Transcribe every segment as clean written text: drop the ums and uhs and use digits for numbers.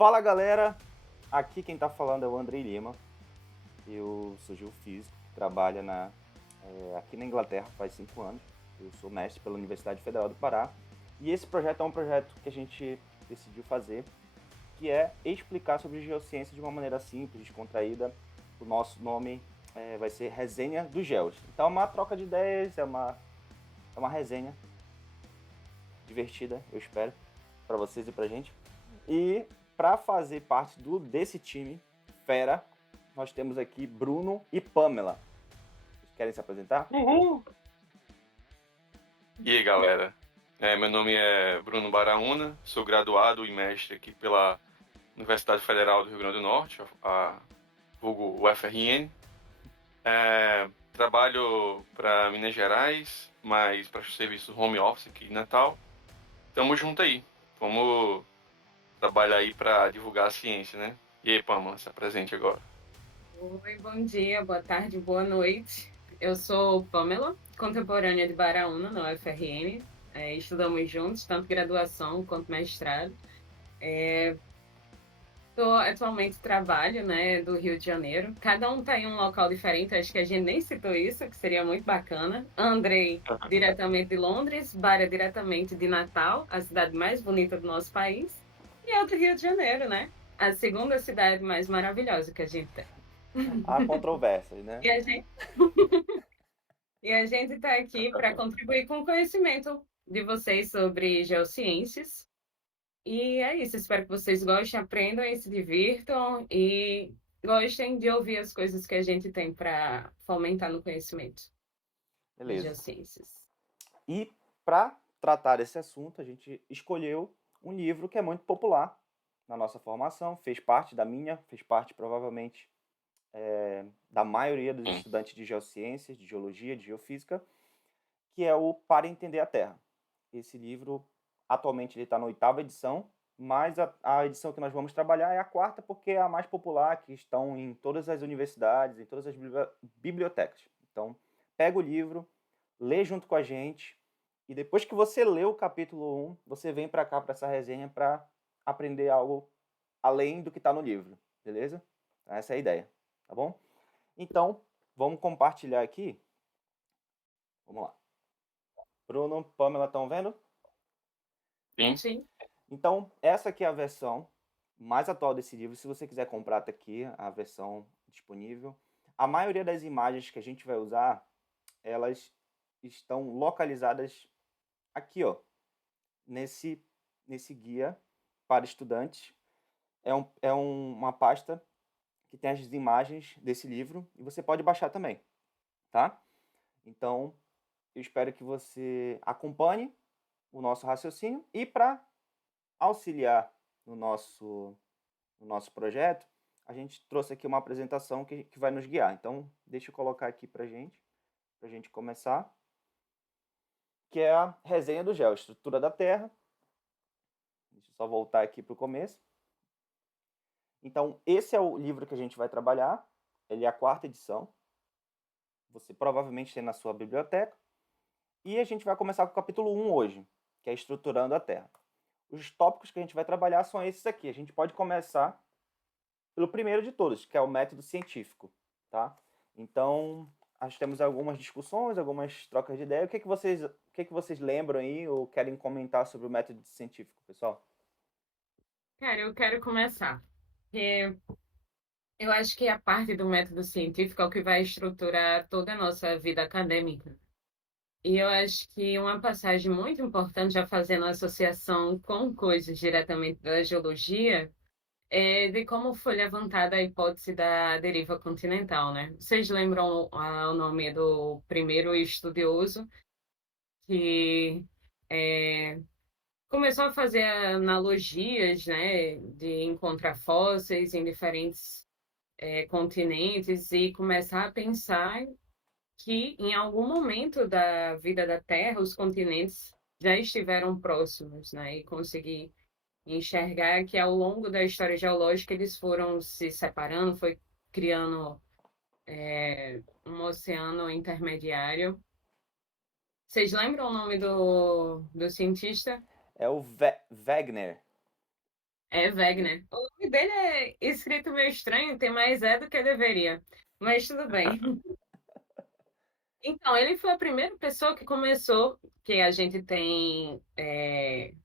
Fala galera, aqui quem tá falando é o Andrei Lima. Eu sou geofísico, trabalho aqui na Inglaterra faz 5 anos. Eu sou mestre pela Universidade Federal do Pará. E esse projeto é um projeto que a gente decidiu fazer, que é explicar sobre geociência de uma maneira simples, descontraída. O nosso nome vai ser Resenha dos Geos. Então é uma troca de ideias, é uma resenha divertida, eu espero, para vocês e pra gente. E para fazer parte desse time fera, nós temos aqui Bruno e Pamela. Vocês querem se apresentar? Uhul! E aí, galera? Meu nome é Bruno Baraúna, sou graduado e mestre aqui pela Universidade Federal do Rio Grande do Norte, a vulgo UFRN. Trabalho para Minas Gerais, mas para serviços home office aqui em Natal. Tamo junto aí. Vamos trabalhar aí para divulgar a ciência, né? E aí, Pamela, se apresente agora. Oi, bom dia, boa tarde, boa noite. Eu sou Pamela, contemporânea de Baraúna, na UFRN. Estudamos juntos, tanto graduação quanto mestrado. Atualmente trabalho, né, do Rio de Janeiro. Cada um está em um local diferente, acho que a gente nem citou isso, que seria muito bacana. Andrei, diretamente de Londres, Bara, diretamente de Natal, a cidade mais bonita do nosso país. E eu do Rio de Janeiro, né? A segunda cidade mais maravilhosa que a gente tem. Há controvérsias, né? E a gente E a gente está aqui para contribuir com o conhecimento de vocês sobre geociências. E é isso, espero que vocês gostem, aprendam e se divirtam e gostem de ouvir as coisas que a gente tem para fomentar no conhecimento das Beleza. geociências. E para tratar esse assunto, a gente escolheu um livro que é muito popular na nossa formação, fez parte da minha, fez parte provavelmente da maioria dos estudantes de geociências, de geologia, de geofísica, que é o Para Entender a Terra. Esse livro, atualmente, ele está na 8ª edição, mas a edição que nós vamos trabalhar é a 4ª, porque é a mais popular, que estão em todas as universidades, em todas as bibliotecas. Então, pega o livro, lê junto com a gente, e depois que você lê o capítulo 1, você vem para cá, para essa resenha, para aprender algo além do que está no livro, beleza? Então, essa é a ideia, tá bom? Então, vamos compartilhar aqui. Vamos lá. Bruno, Pamela, estão vendo? Sim. Sim. Então, essa aqui é a versão mais atual desse livro. Se você quiser comprar, tá aqui a versão disponível. A maioria das imagens que a gente vai usar, elas estão localizadas aqui, ó, nesse guia para estudantes. Uma pasta que tem as imagens desse livro e você pode baixar também, tá? Então, eu espero que você acompanhe o nosso raciocínio e para auxiliar no nosso projeto, a gente trouxe aqui uma apresentação que vai nos guiar. Então, deixa eu colocar aqui para gente começar, que é a resenha do GEO, estrutura da Terra. Deixa eu só voltar aqui para o começo. Então, esse é o livro que a gente vai trabalhar, ele é a 4ª edição. Você provavelmente tem na sua biblioteca. E a gente vai começar com o capítulo 1 hoje, que é Estruturando a Terra. Os tópicos que a gente vai trabalhar são esses aqui. A gente pode começar pelo primeiro de todos, que é o método científico, tá? Então, nós temos algumas discussões, algumas trocas de ideia. O que vocês lembram aí ou querem comentar sobre o método científico, pessoal? Cara, eu quero começar. Porque eu acho que a parte do método científico é o que vai estruturar toda a nossa vida acadêmica. E eu acho que uma passagem muito importante, já fazendo associação com coisas diretamente da geologia, é de como foi levantada a hipótese da deriva continental, né? Vocês lembram o nome do primeiro estudioso que é, começou a fazer analogias, né, de encontrar fósseis em diferentes continentes e começar a pensar que em algum momento da vida da Terra os continentes já estiveram próximos, né? E conseguir enxergar que ao longo da história geológica eles foram se separando, foi criando um oceano intermediário. Vocês lembram o nome do cientista? É o Wegener. É Wegener. O nome dele é escrito meio estranho, tem mais do que deveria. Mas tudo bem. Então, ele foi a primeira pessoa que começou, que a gente tem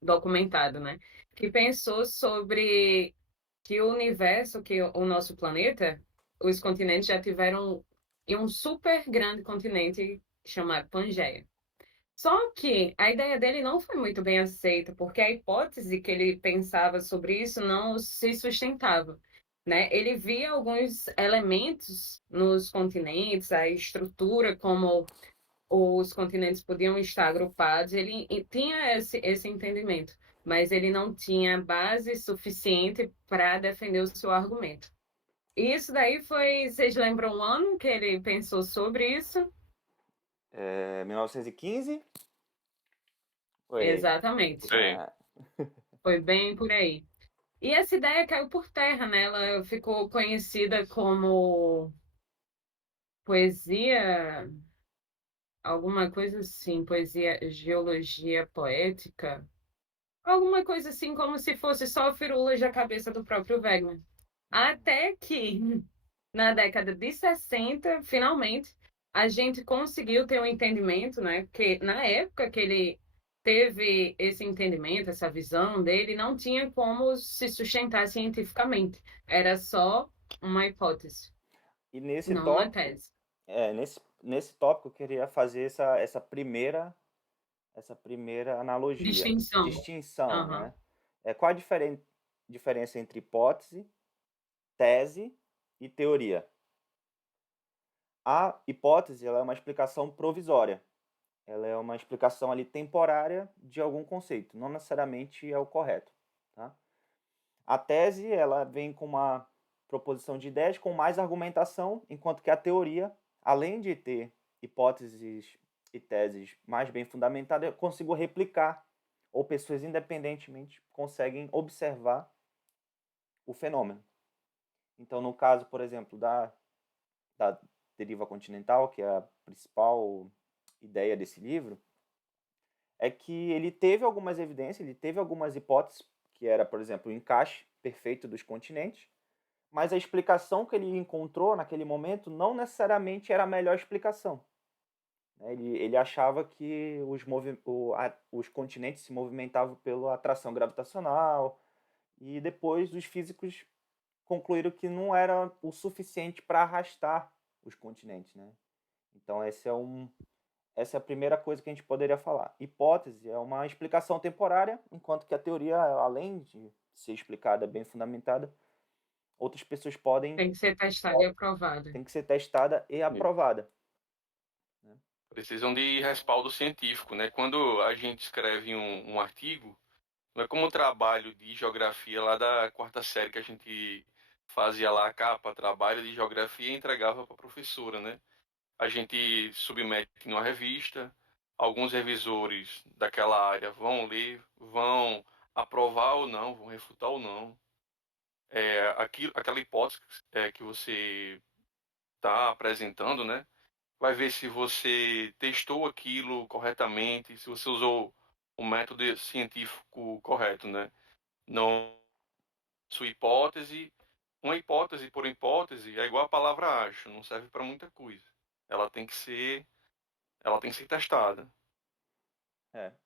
documentado, né? Que pensou sobre que o universo, que o nosso planeta, os continentes já tiveram e um super grande continente chamado Pangeia. Só que a ideia dele não foi muito bem aceita, porque a hipótese que ele pensava sobre isso não se sustentava, né? Ele via alguns elementos nos continentes, a estrutura como os continentes podiam estar agrupados, ele tinha esse entendimento, mas ele não tinha base suficiente para defender o seu argumento. E isso daí foi, vocês lembram o ano que ele pensou sobre isso? 1915? Foi. Exatamente, Sim. foi bem por aí. E essa ideia caiu por terra, né? Ela ficou conhecida como poesia, alguma coisa assim, poesia, geologia poética. Alguma coisa assim, como se fosse só firulas da cabeça do próprio Wegener. Até que, na década de 60, finalmente, a gente conseguiu ter um entendimento, né? Porque na época que ele teve esse entendimento, essa visão dele, não tinha como se sustentar cientificamente. Era só uma hipótese, E nesse não uma tópico, tese. nesse tópico eu queria fazer essa primeira analogia, Distinção. distinção, Aham. né? Qual a diferença entre hipótese, tese e teoria? A hipótese ela é uma explicação provisória. Ela é uma explicação ali temporária de algum conceito, não necessariamente é o correto, tá? A tese ela vem com uma proposição de ideias com mais argumentação, enquanto que a teoria, além de ter hipóteses e teses mais bem fundamentadas, eu consigo replicar, ou pessoas independentemente conseguem observar o fenômeno. Então, no caso, por exemplo, da deriva continental, que é a principal ideia desse livro, é que ele teve algumas evidências, ele teve algumas hipóteses, que era, por exemplo, o encaixe perfeito dos continentes, mas a explicação que ele encontrou naquele momento não necessariamente era a melhor explicação. Ele achava que os continentes se movimentavam pela atração gravitacional, e depois os físicos concluíram que não era o suficiente para arrastar os continentes. Né? Então, essa é a primeira coisa que a gente poderia falar. Hipótese é uma explicação temporária, enquanto que a teoria, além de ser explicada, bem fundamentada, outras pessoas Tem que ser testada e aprovada. tem que ser testada e aprovada. Né? Precisam de respaldo científico, né? Quando a gente escreve um artigo, não é como o trabalho de geografia lá da quarta série que a gente fazia lá a capa, trabalho de geografia e entregava para a professora, né? A gente submete numa revista, alguns revisores daquela área vão ler, vão aprovar ou não, vão refutar ou não. Aquela hipótese que você está apresentando, né? Vai ver se você testou aquilo corretamente, se você usou o método científico correto, né? Não sua hipótese, uma hipótese por hipótese é igual a palavra acho, não serve para muita coisa. Ela tem que ser, ela tem que ser testada.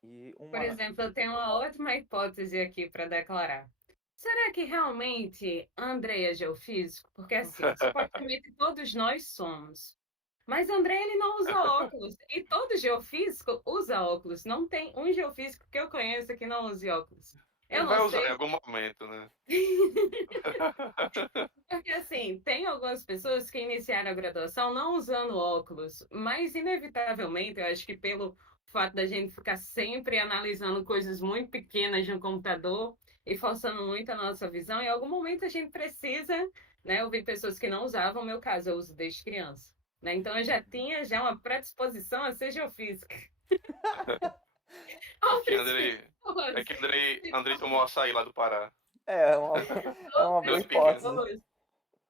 E Por uma. exemplo, eu tenho uma ótima hipótese aqui para declarar. Será que realmente André é geofísico? Porque, assim, supostamente todos nós somos. Mas André, ele não usa óculos. E todo geofísico usa óculos. Não tem um geofísico que eu conheça que não use óculos. Eu Ele não vai usar em sei. algum momento, né? Porque, assim, tem algumas pessoas que iniciaram a graduação não usando óculos, mas, inevitavelmente, eu acho que pelo fato da gente ficar sempre analisando coisas muito pequenas no computador e forçando muito a nossa visão, em algum momento a gente precisa, né? Eu vi pessoas que não usavam, no meu caso, eu uso desde criança, né? Então, eu já tinha já uma predisposição a ser geofísica. É que Outras Andrei, é pessoas, que Andrei tomou açaí lá do Pará. É uma, é uma boa outras Deus pequeno. hipótese. pessoas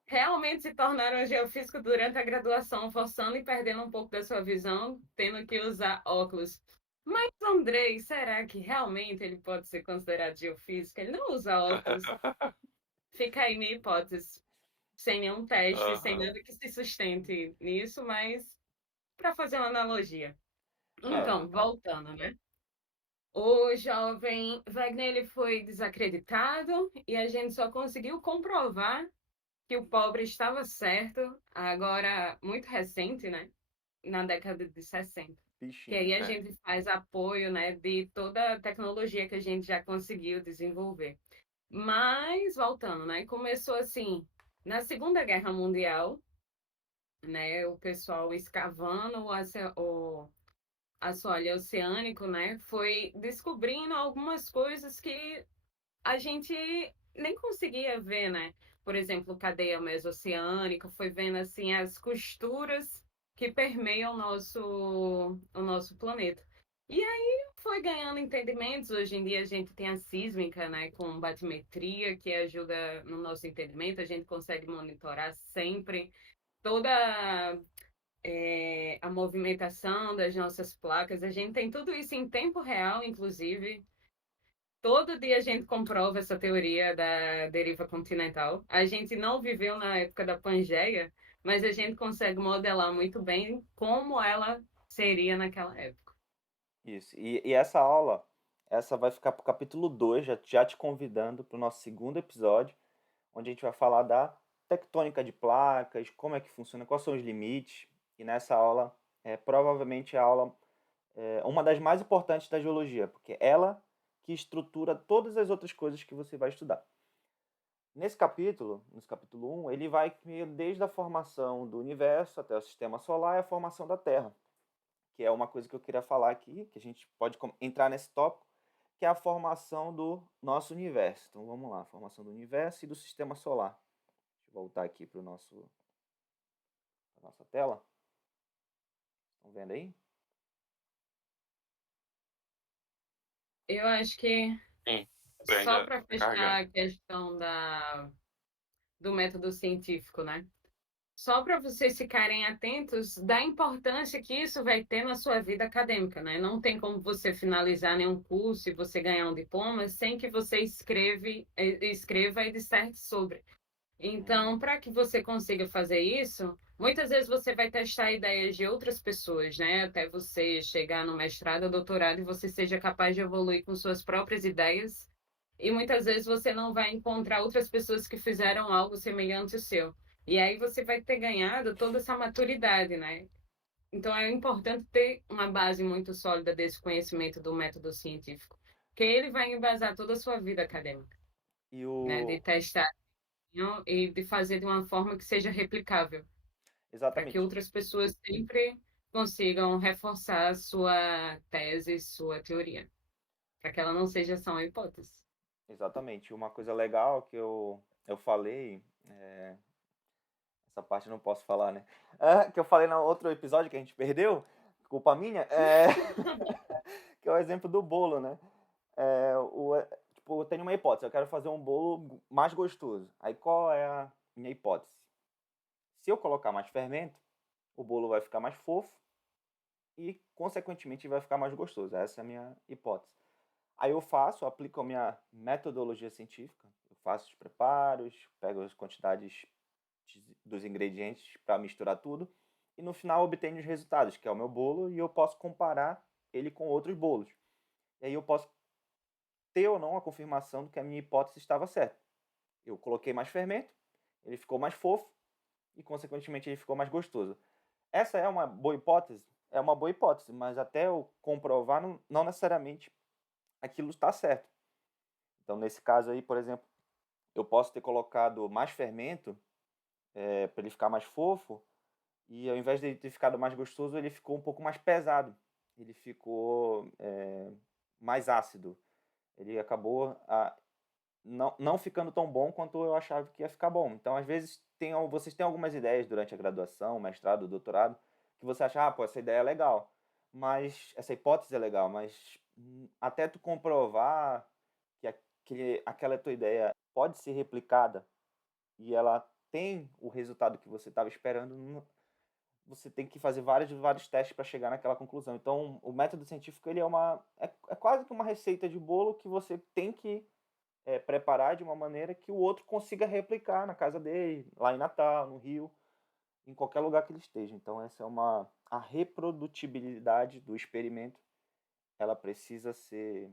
realmente se tornaram geofísicos durante a graduação, forçando e perdendo um pouco da sua visão, tendo que usar óculos. Mas Andrei, será que realmente ele pode ser considerado geofísico? Ele não usa óculos. Fica aí minha hipótese, sem nenhum teste, sem Aham. nada que se sustente nisso, mas para fazer uma analogia. É, Então, voltando, né? O jovem Wagner ele foi desacreditado e a gente só conseguiu comprovar que o pobre estava certo, agora muito recente, né? Na década de 60. Que bichinho. aí a É. gente faz apoio, né, de toda a tecnologia que a gente já conseguiu desenvolver. Mas, voltando, né, começou assim, na Segunda Guerra Mundial, né, o pessoal escavando o assoalho oceânico, né, foi descobrindo algumas coisas que a gente nem conseguia ver, né? Por exemplo, cadeia mesoceânica, foi vendo assim as costuras que permeiam o nosso planeta. E aí foi ganhando entendimentos. Hoje em dia a gente tem a sísmica, né, com batimetria, que ajuda no nosso entendimento. A gente consegue monitorar sempre toda a movimentação das nossas placas. A gente tem tudo isso em tempo real, inclusive. Todo dia a gente comprova essa teoria da deriva continental. A gente não viveu na época da Pangeia, mas a gente consegue modelar muito bem como ela seria naquela época. Isso. E essa aula, essa vai ficar pro capítulo 2, já te convidando para o nosso segundo episódio, onde a gente vai falar da tectônica de placas, como é que funciona, quais são os limites. E nessa aula, provavelmente a aula uma das mais importantes da geologia, porque ela que estrutura todas as outras coisas que você vai estudar. Nesse capítulo 1, ele vai desde a formação do universo até o sistema solar e a formação da Terra, que é uma coisa que eu queria falar aqui, que a gente pode entrar nesse tópico, que é a formação do nosso universo. Então vamos lá, formação do universo e do sistema solar. Deixa eu voltar aqui para a nossa tela. Estão vendo aí? Eu acho que Sim, só ainda para tá carregando. fechar a questão do método científico, né? Só para vocês ficarem atentos da importância que isso vai ter na sua vida acadêmica, né? Não tem como você finalizar nenhum curso e você ganhar um diploma sem que você escreva e disserte sobre. Então, Uhum. para que você consiga fazer isso, muitas vezes você vai testar ideias de outras pessoas, né? Até você chegar no mestrado ou doutorado e você seja capaz de evoluir com suas próprias ideias. E muitas vezes você não vai encontrar outras pessoas que fizeram algo semelhante ao seu. E aí você vai ter ganhado toda essa maturidade, né? Então é importante ter uma base muito sólida desse conhecimento do método científico, que ele vai embasar toda a sua vida acadêmica, E né? De o. testar e de fazer de uma forma que seja replicável, para que Exatamente. outras pessoas sempre consigam reforçar sua tese, sua teoria, para que ela não seja só uma hipótese. Exatamente. Uma coisa legal que eu falei, essa parte eu não posso falar, né? Que eu falei no outro episódio que a gente perdeu, culpa minha, que é o exemplo do bolo, né? Tipo, eu tenho uma hipótese, eu quero fazer um bolo mais gostoso. Aí qual é a minha hipótese? Se eu colocar mais fermento, o bolo vai ficar mais fofo e, consequentemente, vai ficar mais gostoso. Essa é a minha hipótese. Aí eu aplico a minha metodologia científica, eu faço os preparos, pego as quantidades dos ingredientes para misturar tudo e no final obtenho os resultados, que é o meu bolo, e eu posso comparar ele com outros bolos. E aí eu posso ter ou não a confirmação de que a minha hipótese estava certa. Eu coloquei mais fermento, ele ficou mais fofo e, consequentemente, ele ficou mais gostoso. Essa é uma boa hipótese? É uma boa hipótese, mas até eu comprovar, não necessariamente aquilo está certo. Então, nesse caso aí, por exemplo, eu posso ter colocado mais fermento para ele ficar mais fofo, e ao invés de ele ter ficado mais gostoso, ele ficou um pouco mais pesado. Ele ficou mais ácido. Ele acabou não ficando tão bom quanto eu achava que ia ficar bom. Então, às vezes, vocês têm algumas ideias durante a graduação, mestrado, doutorado, que você acha, pô, essa ideia é legal, mas essa hipótese é legal, mas até tu comprovar que aquela tua ideia pode ser replicada e ela tem o resultado que você estava esperando, você tem que fazer vários testes para chegar naquela conclusão. Então, o método científico ele é quase que uma receita de bolo que você tem que preparar de uma maneira que o outro consiga replicar na casa dele, lá em Natal, no Rio, em qualquer lugar que ele esteja. Então, essa é a reprodutibilidade do experimento, ela precisa ser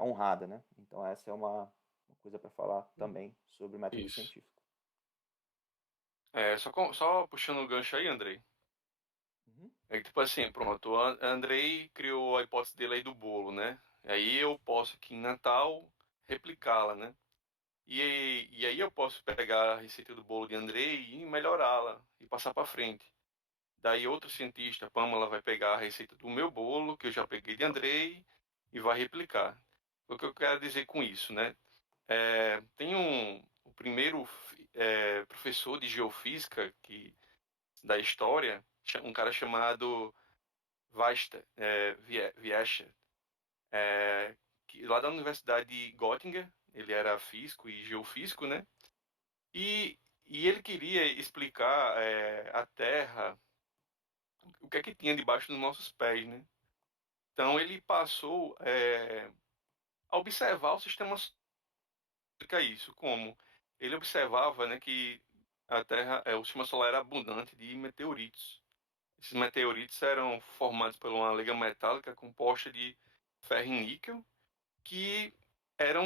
honrada, né? Então, essa é uma coisa para falar também sobre o método Isso. científico. Só puxando o gancho aí, Andrei. Uhum. É que, tipo assim, pronto, o Andrei criou a hipótese dele aí do bolo, né? Aí eu posso aqui em Natal replicá-la, né? E aí eu posso pegar a receita do bolo de Andrei e melhorá-la e passar para frente. Daí outro cientista, Pamela, vai pegar a receita do meu bolo, que eu já peguei de Andrei, e vai replicar. O que eu quero dizer com isso, né? Tem o primeiro professor de geofísica da história, um cara chamado Viescher, lá da Universidade de Göttingen. Ele era físico e geofísico, né? E ele queria explicar a Terra, o que é que tinha debaixo dos nossos pés, né? Então ele passou a observar o sistema solar. Explica isso, como ele observava, né, que a Terra, o sistema solar era abundante de meteoritos. Esses meteoritos eram formados por uma liga metálica composta de ferro e níquel, que eram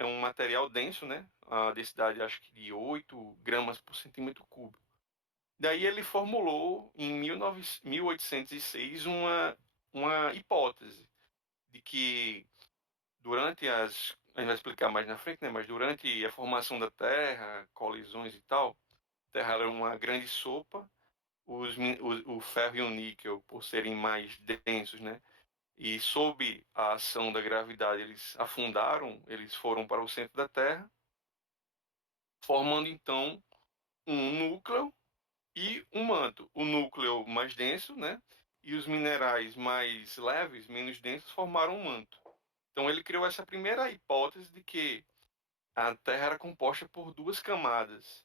um material denso, né? A densidade acho que de 8 gramas por centímetro cúbico. Daí ele formulou em 1806 uma hipótese de que durante a gente vai explicar mais na frente, né? Mas durante a formação da Terra, colisões e tal, a Terra era uma grande sopa, o ferro e o níquel, por serem mais densos, né? E sob a ação da gravidade, eles afundaram, eles foram para o centro da Terra, formando então um núcleo e um manto. O núcleo mais denso, né? E os minerais mais leves, menos densos, formaram um manto. Então ele criou essa primeira hipótese de que a Terra era composta por duas camadas.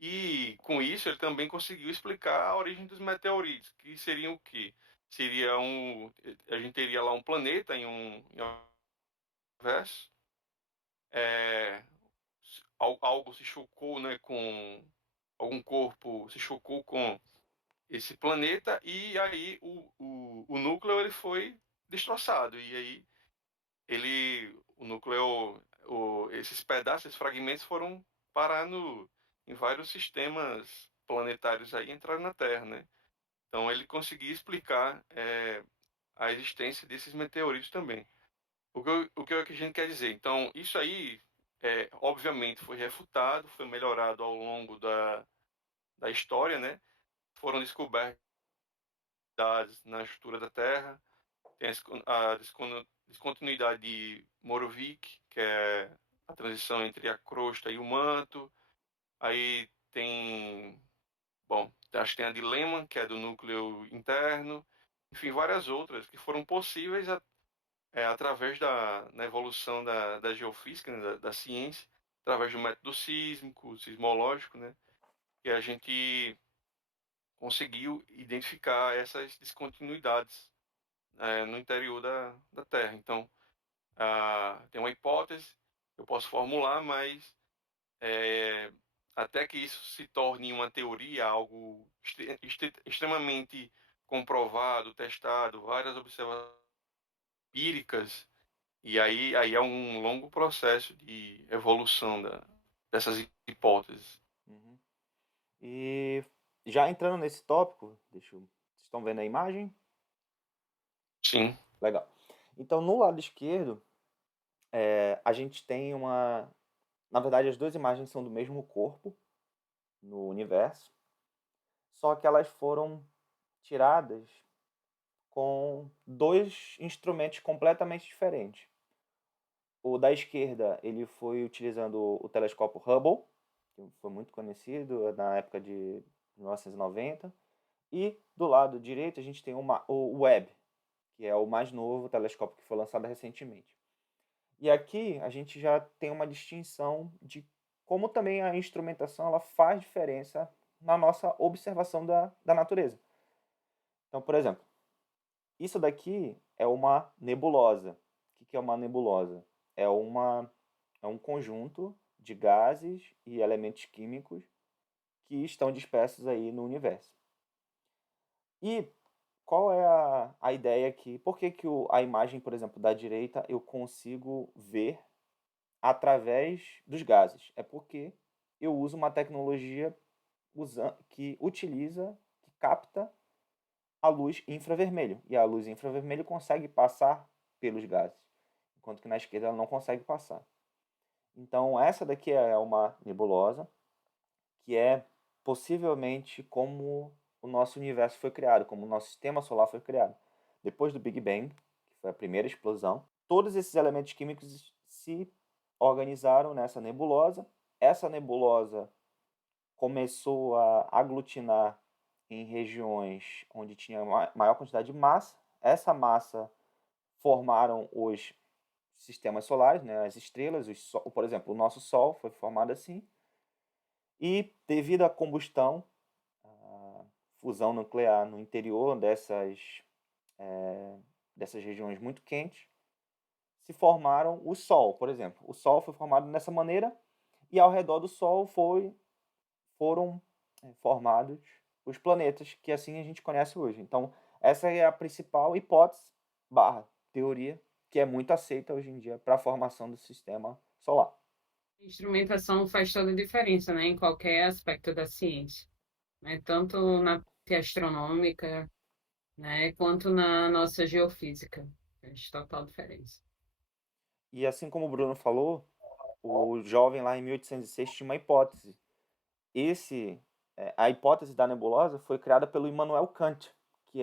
E com isso ele também conseguiu explicar a origem dos meteoritos, que seriam o quê? Seria a gente teria lá um planeta em um universo, é, algo se chocou, né, com algum corpo se chocou com esse planeta e aí o núcleo ele foi destroçado e aí o núcleo, esses pedaços, esses fragmentos foram parar em vários sistemas planetários aí, entraram na Terra, né? Então ele conseguiu explicar a existência desses meteoritos também. O que a gente quer dizer? Então isso aí, obviamente, foi refutado, foi melhorado ao longo da história, né? Foram descobertas na estrutura da Terra, tem a descontinuidade de Morovik, que é a transição entre a crosta e o manto. Aí tem, bom, acho que tem a de Lehmann, que é do núcleo interno. Enfim, várias outras que foram possíveis através na evolução da geofísica, né, da ciência, através do método sísmico, sismológico, né, que a gente conseguiu identificar essas descontinuidades no interior da Terra. Então, tem uma hipótese, eu posso formular, mas é, até que isso se torne uma teoria, algo extremamente comprovado, testado, várias observações empíricas, e aí é um longo processo de evolução dessas hipóteses. Uhum. E já entrando nesse tópico, vocês estão vendo a imagem? Sim, Legal. Então, no lado esquerdo, a gente tem uma. Na verdade, as duas imagens são do mesmo corpo no universo, só que elas foram tiradas com dois instrumentos completamente diferentes. O da esquerda, ele foi utilizando o telescópio Hubble, que foi muito conhecido na época de 1990. E do lado direito, a gente tem o Webb, que é o mais novo telescópio que foi lançado recentemente. E aqui a gente já tem uma distinção de como também a instrumentação ela faz diferença na nossa observação da natureza. Então, por exemplo, isso daqui é uma nebulosa. O que é uma nebulosa? É um conjunto de gases e elementos químicos que estão dispersos aí no universo. E qual é a ideia aqui? Por que a imagem, por exemplo, da direita eu consigo ver através dos gases? É porque eu uso uma tecnologia que capta a luz infravermelho. E a luz infravermelho consegue passar pelos gases, enquanto que na esquerda ela não consegue passar. Então, essa daqui é uma nebulosa, que é possivelmente como o nosso universo foi criado, como o nosso sistema solar foi criado. Depois do Big Bang, que foi a primeira explosão, todos esses elementos químicos se organizaram nessa nebulosa. Essa nebulosa começou a aglutinar em regiões onde tinha maior quantidade de massa. Essa massa formaram os sistemas solares, né, as estrelas, por exemplo, o nosso Sol foi formado assim. E devido à combustão, à fusão nuclear no interior dessas regiões muito quentes, se formaram o Sol, por exemplo. O Sol foi formado dessa maneira e ao redor do Sol foram formados os planetas que assim a gente conhece hoje. Então, essa é a principal hipótese barra teoria que é muito aceita hoje em dia para a formação do sistema solar. A instrumentação faz toda a diferença, né, em qualquer aspecto da ciência, né, tanto na parte astronômica, né, quanto na nossa geofísica. Faz total diferença. E assim como o Bruno falou, o jovem lá em 1806 tinha uma hipótese. A hipótese da nebulosa foi criada pelo Immanuel Kant, que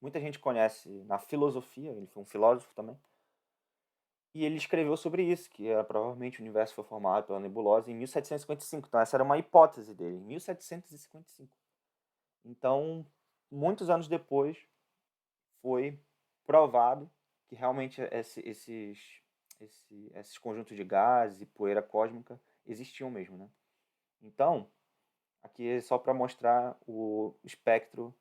muita gente conhece na filosofia, ele foi um filósofo também. E ele escreveu sobre isso, que provavelmente o universo foi formado pela nebulosa em 1755. Então essa era uma hipótese dele, em 1755. Então, muitos anos depois, foi provado que realmente esses conjuntos de gases e poeira cósmica existiam mesmo, né? Então, aqui é só para mostrar o espectro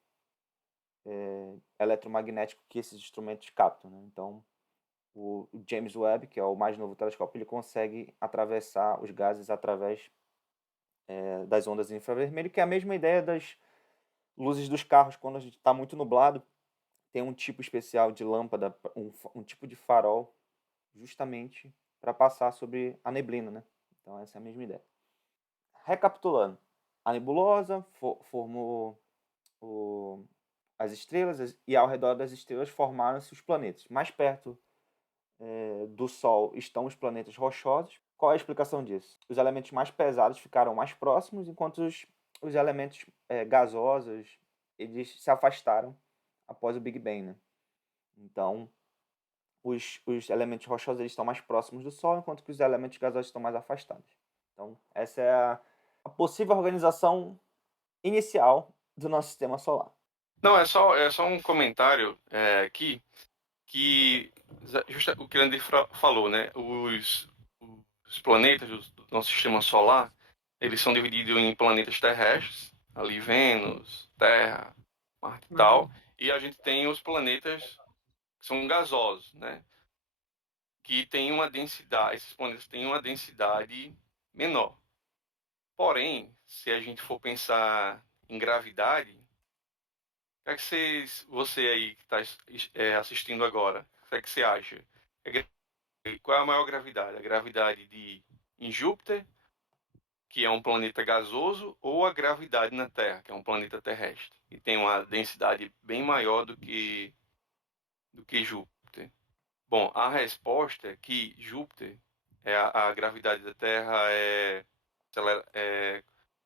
eletromagnético que esses instrumentos captam, né? Então, o James Webb, que é o mais novo telescópio, ele consegue atravessar os gases através das ondas infravermelho, que é a mesma ideia das luzes dos carros. Quando a gente está muito nublado, tem um tipo especial de lâmpada, um tipo de farol, justamente para passar sobre a neblina, né? Então essa é a mesma ideia. Recapitulando, a nebulosa formou as estrelas e ao redor das estrelas formaram-se os planetas. Mais perto do Sol estão os planetas rochosos. Qual é a explicação disso? Os elementos mais pesados ficaram mais próximos, enquanto os elementos gasosos eles se afastaram após o Big Bang, né? Então, os elementos rochosos eles estão mais próximos do Sol, enquanto que os elementos gasosos estão mais afastados. Então, essa é a possível organização inicial do nosso sistema solar. Não, é só um comentário aqui que o que o Andy falou, né? Os planetas do nosso sistema solar, eles são divididos em planetas terrestres, ali Vênus, Terra, Marte e tal, e a gente tem os planetas que são gasosos, né? Que tem uma densidade, esses planetas têm uma densidade menor. Porém, se a gente for pensar em gravidade, o que é que você aí que está assistindo agora, o que é que você acha? Qual é a maior gravidade? A gravidade em Júpiter, que é um planeta gasoso, ou a gravidade na Terra, que é um planeta terrestre, e tem uma densidade bem maior do que Júpiter? Bom, a resposta é que Júpiter, a gravidade da Terra é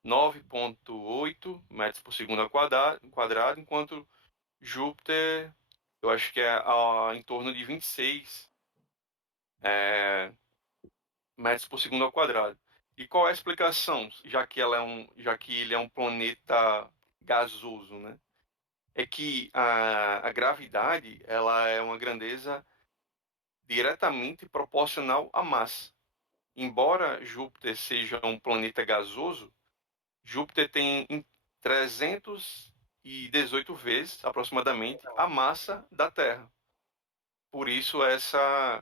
9,8 metros por segundo ao quadrado, enquanto Júpiter, eu acho que é em torno de 26 metros por segundo ao quadrado. E qual é a explicação, já que ele é um planeta gasoso, né? É que a gravidade, ela é uma grandeza diretamente proporcional à massa. Embora Júpiter seja um planeta gasoso, Júpiter tem 318 vezes, aproximadamente, a massa da Terra. Por isso essa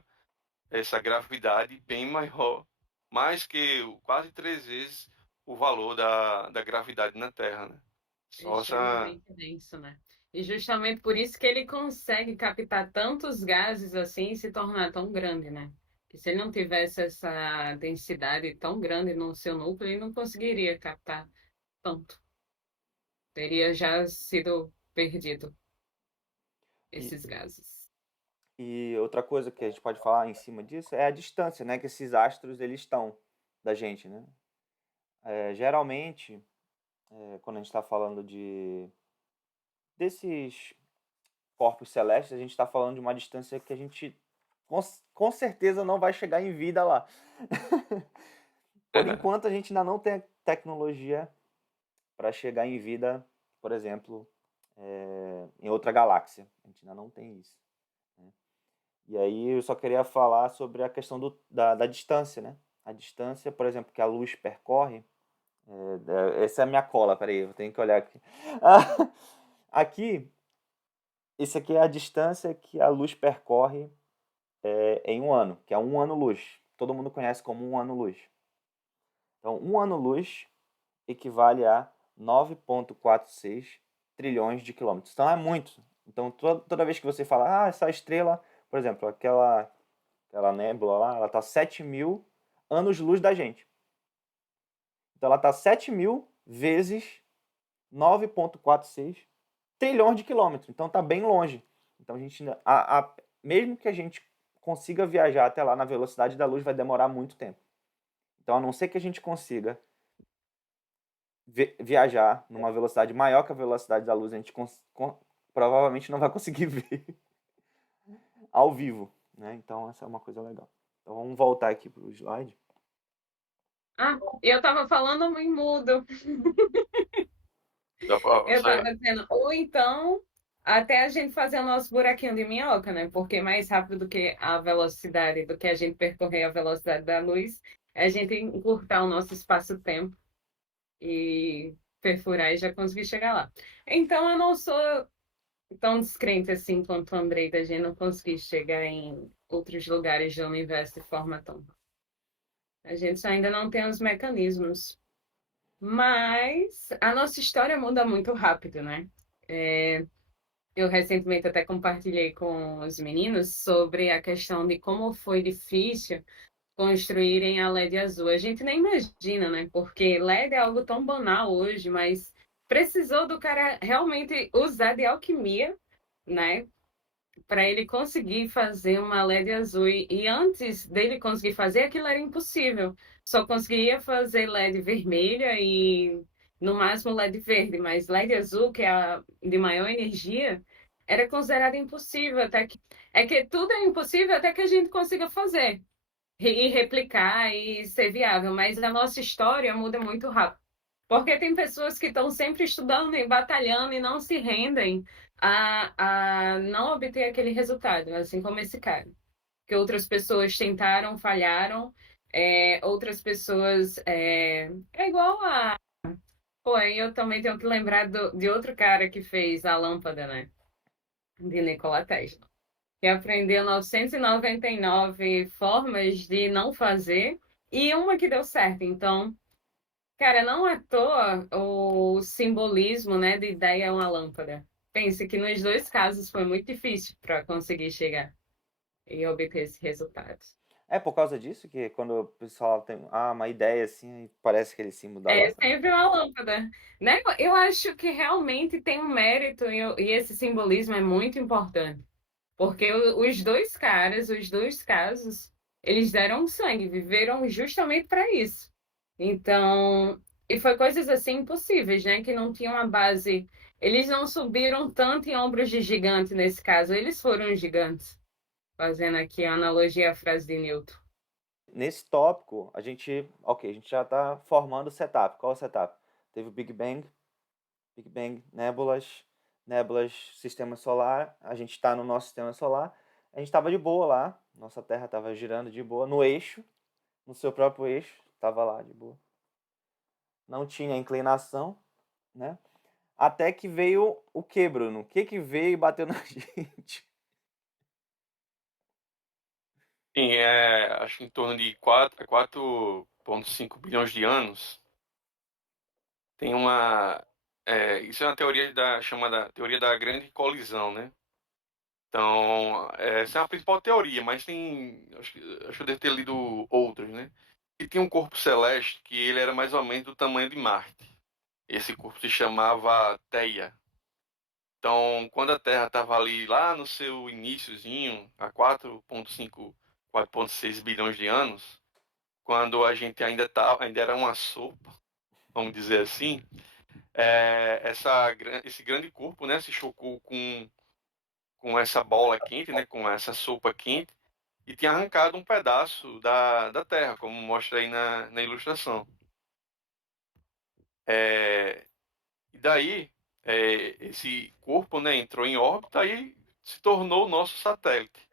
gravidade bem maior, mais que quase 3 vezes o valor da gravidade na Terra, né? É Só essa. extremamente denso, né? E justamente por isso que ele consegue captar tantos gases assim e se tornar tão grande, né? Que se ele não tivesse essa densidade tão grande no seu núcleo, ele não conseguiria captar tanto. Teria já sido perdido E, esses gases. e outra coisa que a gente pode falar em cima disso é a distância, né, que esses astros eles estão da gente, né? Geralmente, quando a gente está falando desses corpos celestes, a gente está falando de uma distância que a gente com certeza não vai chegar em vida lá. Por enquanto, a gente ainda não tem tecnologia para chegar em vida, por exemplo, em outra galáxia. A gente ainda não tem isso, né? E aí eu só queria falar sobre a questão da distância, né? A distância, por exemplo, que a luz percorre. Essa é a minha cola, peraí, eu tenho que olhar aqui. Aqui, isso aqui é a distância que a luz percorre em um ano, que é um ano-luz. Todo mundo conhece como um ano-luz. Então, um ano-luz equivale a 9,46 trilhões de quilômetros. Então, é muito. Então, toda vez que você fala, essa estrela, por exemplo, aquela nébula lá, ela está 7.000 anos-luz da gente. Então, ela está 7.000 vezes 9,46 trilhões de quilômetros. Então, está bem longe. Então, a gente, mesmo que a gente consiga viajar até lá na velocidade da luz, vai demorar muito tempo. Então, a não ser que a gente consiga viajar numa velocidade maior que a velocidade da luz, a gente provavelmente não vai conseguir ver ao vivo, né? Então, essa é uma coisa legal. Então, vamos voltar aqui para o slide. Eu tava falando em mudo. Eu Você, tava dizendo, ou então, até a gente fazer o nosso buraquinho de minhoca, né? Porque mais rápido do que a velocidade, do que a gente percorrer a velocidade da luz, é a gente encurtar o nosso espaço-tempo e perfurar e já conseguir chegar lá. Então, eu não sou tão descrente assim quanto o Andrei da gente não conseguir chegar em outros lugares do universo de forma tão. A gente ainda não tem os mecanismos. Mas a nossa história muda muito rápido, né? Eu recentemente até compartilhei com os meninos sobre a questão de como foi difícil construírem a LED azul. A gente nem imagina, né? Porque LED é algo tão banal hoje, mas precisou do cara realmente usar de alquimia, né? Para ele conseguir fazer uma LED azul. E antes dele conseguir fazer, aquilo era impossível. Só conseguiria fazer LED vermelha e no máximo LED verde, mas LED azul, que é a de maior energia, era considerado impossível. É que tudo é impossível até que a gente consiga fazer e replicar e ser viável. Mas a nossa história muda muito rápido. Porque tem pessoas que estão sempre estudando e batalhando e não se rendem a não obter aquele resultado, assim como esse cara. Que outras pessoas tentaram, falharam, outras pessoas. É igual a. Pô, aí eu também tenho que lembrar de outro cara que fez a lâmpada, né? De Nikola Tesla. Que aprendeu 999 formas de não fazer e uma que deu certo. Então. Cara, não à toa o simbolismo, né, de ideia é uma lâmpada. Pense que nos dois casos foi muito difícil para conseguir chegar e obter esse resultado. É por causa disso que quando o pessoal tem uma ideia assim, parece aquele símbolo da É lâmpada. sempre uma lâmpada, né? Eu acho que realmente tem um mérito e esse simbolismo é muito importante, porque os dois caras, os dois casos, eles deram sangue, viveram justamente para isso. Então, e foi coisas assim impossíveis, né? Que não tinham uma base. Eles não subiram tanto em ombros de gigante nesse caso, eles foram gigantes. Fazendo aqui a analogia à frase de Newton. Nesse tópico, a gente já está formando o setup. Qual é o setup? Teve o Big Bang, nébulas, sistema solar. A gente está no nosso sistema solar. A gente estava de boa lá. Nossa Terra estava girando de boa no eixo, no seu próprio eixo. Estava lá de boa. não tinha inclinação, né? Até que veio o quê, Bruno? O que veio e bateu na gente? Sim, acho que em torno de 4,5 bilhões de anos, tem uma. Isso é uma teoria chamada teoria da grande colisão, né? Então, essa é a principal teoria, mas tem. Acho que eu devo ter lido outras, né? E tinha um corpo celeste que ele era mais ou menos do tamanho de Marte. Esse corpo se chamava Theia. Então, quando a Terra estava ali lá no seu iniciozinho, há 4,5, 4,6 bilhões de anos, quando a gente ainda era uma sopa, vamos dizer assim, esse grande corpo, né, se chocou com essa bola quente, né, com essa sopa quente, e tinha arrancado um pedaço da Terra, como mostra aí na ilustração. E daí, esse corpo, né, entrou em órbita e se tornou o nosso satélite.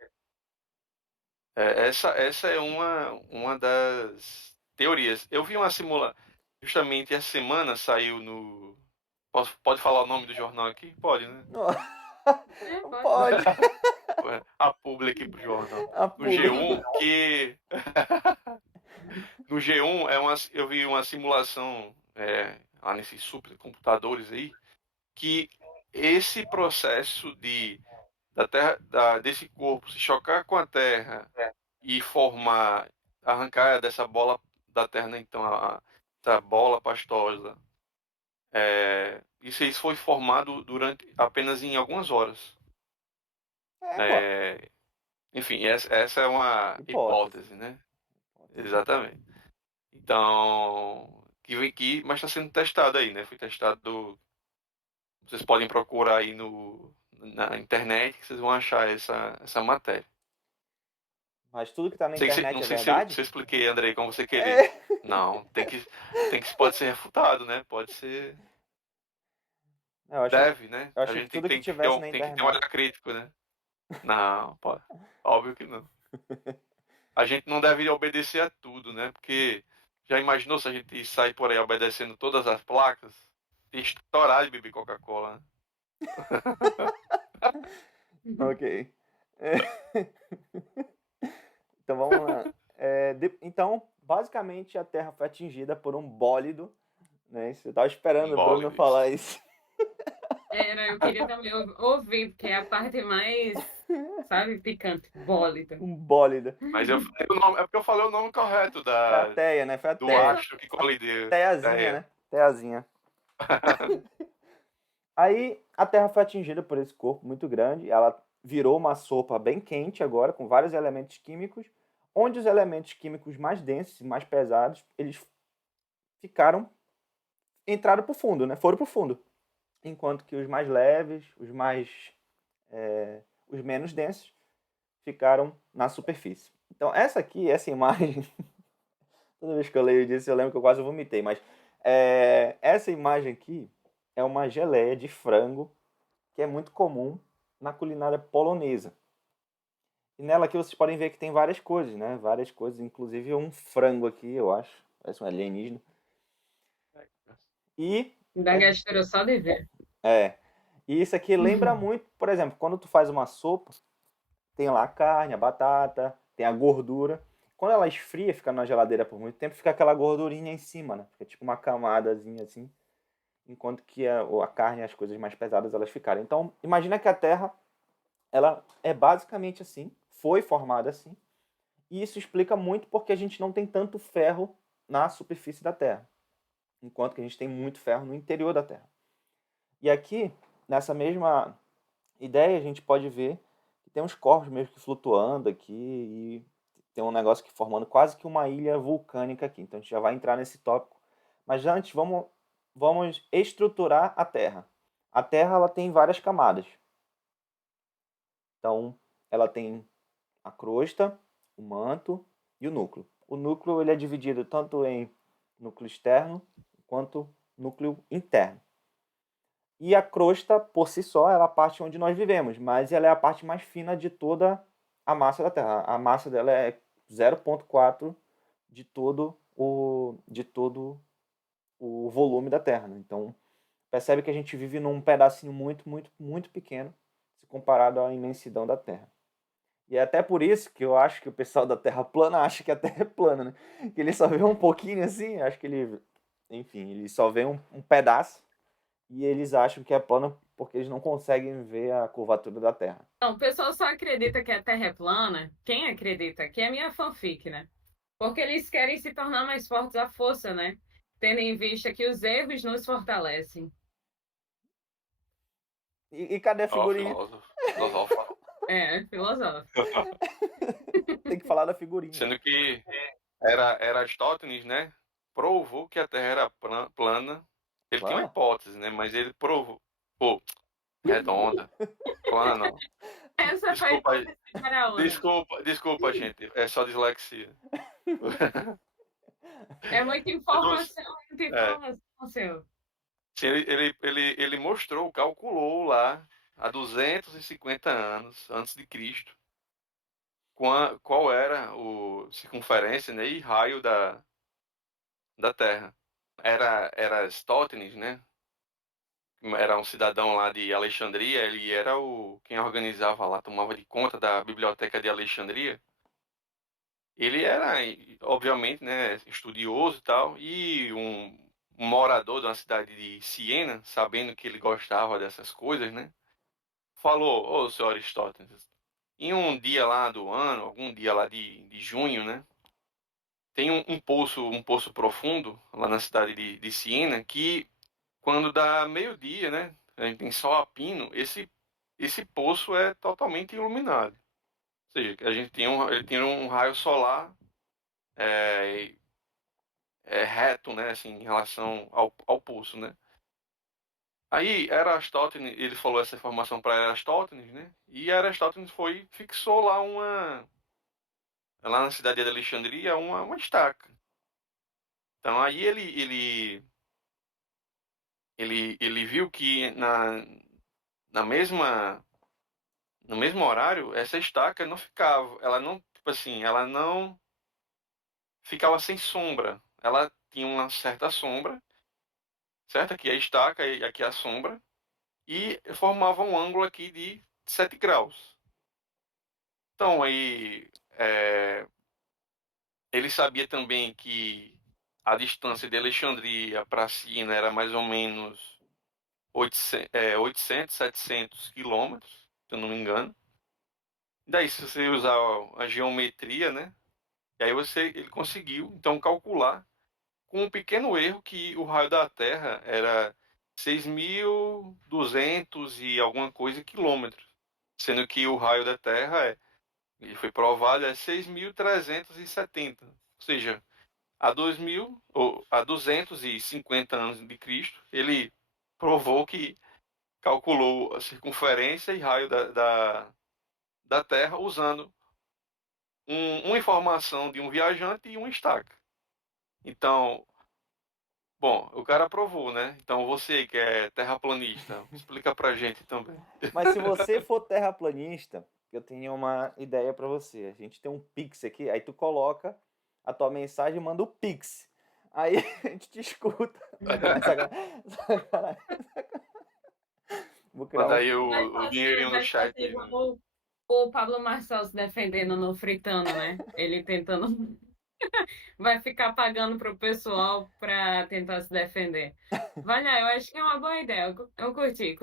Essa é uma das teorias. Eu vi uma simulação, justamente essa semana saiu no. Pode falar o nome do jornal aqui? Pode, né? Não Pode. pode. A Public aqui pro jornal. A No pública. G1, que. No G1 eu vi uma simulação lá nesses supercomputadores aí, que esse processo da Terra, desse corpo se chocar com a Terra e arrancar dessa bola da Terra, né, então, essa bola pastosa, isso foi formado durante apenas em algumas horas. Pô. É, enfim, essa é uma Hipótese. hipótese, né? Exatamente. Então, mas está sendo testado aí, né? Foi testado. Vocês podem procurar aí na internet que vocês vão achar essa matéria. Mas tudo que tá na Não internet é sei se eu verdade? expliquei, Andrei, como você queria. É. Não, pode ser refutado, né? Pode ser, deve, né? Eu A achei que gente tudo que ter tivesse na tem que ter um olhar internet. crítico, né? Não, pô, óbvio que não. A gente não deve obedecer a tudo, né? Porque já imaginou se a gente sair por aí obedecendo todas as placas? E estourar de beber Coca-Cola, né? Ok. É. Então vamos lá. Então, basicamente, a Terra foi atingida por um bólido, né? Você estava esperando o Bruno Embólido isso. falar isso. Eu queria também ouvir, porque é a parte mais, sabe, picante, bólida. Um bólido. Mas eu falei o nome, é porque eu falei o nome correto É a Teia, né? Foi a do Teia. astro que colidiu. Teiazinha, né? Teiazinha. Aí a Terra foi atingida por esse corpo muito grande. Ela virou uma sopa bem quente agora, com vários elementos químicos, onde os elementos químicos mais densos e mais pesados, eles entraram para o fundo, né? Foram para o fundo. Enquanto que os mais leves, os menos densos, ficaram na superfície. Então essa imagem, toda vez que eu leio disso eu lembro que eu quase vomitei, mas essa imagem aqui é uma geleia de frango que é muito comum na culinária polonesa. E nela aqui vocês podem ver que tem várias coisas, né? Várias coisas, inclusive um frango aqui, eu acho. Parece um alienígena. E Da gastura só de ver. e isso aqui lembra muito, por exemplo, quando tu faz uma sopa, tem lá a carne, a batata, tem a gordura. Quando ela esfria, fica na geladeira por muito tempo, fica aquela gordurinha em cima, né? Fica tipo uma camadazinha assim, enquanto que a carne e as coisas mais pesadas elas ficaram. Então, imagina que a Terra, ela é basicamente assim, foi formada assim, e isso explica muito porque a gente não tem tanto ferro na superfície da Terra, enquanto que a gente tem muito ferro no interior da Terra. E aqui, nessa mesma ideia, a gente pode ver que tem uns corpos meio que flutuando aqui e tem um negócio que formando quase que uma ilha vulcânica aqui. Então a gente já vai entrar nesse tópico. Mas antes, vamos estruturar a Terra. A Terra ela tem várias camadas. Então, ela tem a crosta, o manto e o núcleo. O núcleo ele é dividido tanto em núcleo externo quanto núcleo interno. E a crosta, por si só, ela é a parte onde nós vivemos, mas ela é a parte mais fina de toda a massa da Terra. A massa dela é 0,4 de todo o o volume da Terra, né? Então, percebe que a gente vive num pedacinho muito, muito, muito pequeno, se comparado à imensidão da Terra. E é até por isso que eu acho que o pessoal da Terra plana acha que a Terra é plana, né? Que ele só vê um pouquinho assim, acho que ele... Enfim, ele só vê um pedaço e eles acham que é plana porque eles não conseguem ver a curvatura da Terra. Não, o pessoal só acredita que a Terra é plana. Quem acredita? Que é minha fanfic, né? Porque eles querem se tornar mais fortes à força, né? Tendo em vista que os erros nos fortalecem. E cadê a Ó, figurinha? filósofo. Filosofal. É, filosófico. Tem que falar da figurinha. Sendo que era Aristóteles, né? Provou que a Terra era plana. Ele tinha uma Plana? hipótese, né? Mas ele provou. Pô, redonda. Plana não. Essa foi a Desculpa, hipótese para outra. desculpa, gente. É só dislexia. É muita É, informação, seu. ele mostrou, calculou lá, há 250 anos antes de Cristo, qual era o circunferência, né, e raio da Terra. Era Aristóteles, né? Era um cidadão lá de Alexandria, ele era quem organizava lá, tomava de conta da biblioteca de Alexandria. Ele era, obviamente, né, estudioso e tal, e um morador de uma cidade de Siena, sabendo que ele gostava dessas coisas, né, falou: Ô, senhor Aristóteles, em um dia lá do ano, algum dia lá de junho, né, tem um poço profundo lá na cidade de Siena que, quando dá meio-dia, né, a gente tem sol a pino, esse poço é totalmente iluminado. Ou seja, ele tem um raio solar é, reto, né, assim, em relação ao pulso, né? Aí Aristóteles, ele falou essa informação para Aristóteles, né? E Aristóteles fixou lá na cidade de Alexandria, uma estaca. Então aí ele viu que na mesma no mesmo horário essa estaca não ficava, ela não, tipo assim, ela não ficava sem sombra. Ela tinha uma certa sombra, certo? Aqui é a estaca e aqui é a sombra. E formava um ângulo aqui de 7 graus. Então, aí, ele sabia também que a distância de Alexandria para Sina era mais ou menos 800, 700 quilômetros, se eu não me engano. Daí, se você usar a geometria, né? E aí ele conseguiu, então, calcular com um pequeno erro que o raio da Terra era 6.200 e alguma coisa quilômetros, sendo que o raio da Terra e foi provado, é 6.370. Ou seja, há 250 anos de Cristo, ele provou que calculou a circunferência e raio da Terra usando uma informação de um viajante e uma estaca. Então, bom, o cara provou, né? Então você que é terraplanista, explica pra gente também. Mas se você for terraplanista, eu tenho uma ideia para você. A gente tem um Pix aqui, aí tu coloca a tua mensagem e manda o Pix. Aí a gente te escuta. Sacanagem. Vou criar Manda um. aí o dinheirinho no Vai chat. fazer igual o Pablo Marçal se defendendo no Fritando, né? Ele tentando. Vai ficar pagando pro pessoal para tentar se defender. Vai lá, eu acho que é uma boa ideia. Eu curti.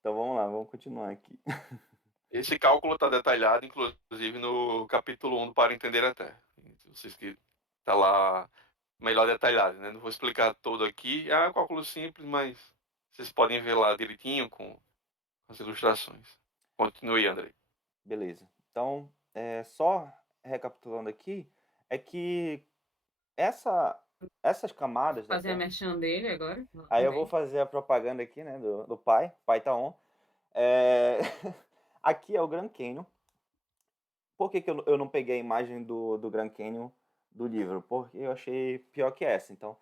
Então vamos lá, vamos continuar aqui. Esse cálculo está detalhado, inclusive, no capítulo 1 do Para Entender a Terra. Vocês que está lá melhor detalhado, né? Não vou explicar todo aqui. É um cálculo simples, mas vocês podem ver lá direitinho com as ilustrações. Continue, André. Beleza. Então, só recapitulando aqui, é que essas camadas da Fazer a Terra. merchan dele agora. Aí eu vou Também. fazer a propaganda aqui, né, do pai. Pai tá on. É, aqui é o Grand Canyon. Por que eu não peguei a imagem do Grand Canyon do livro? Porque eu achei pior que essa. Então,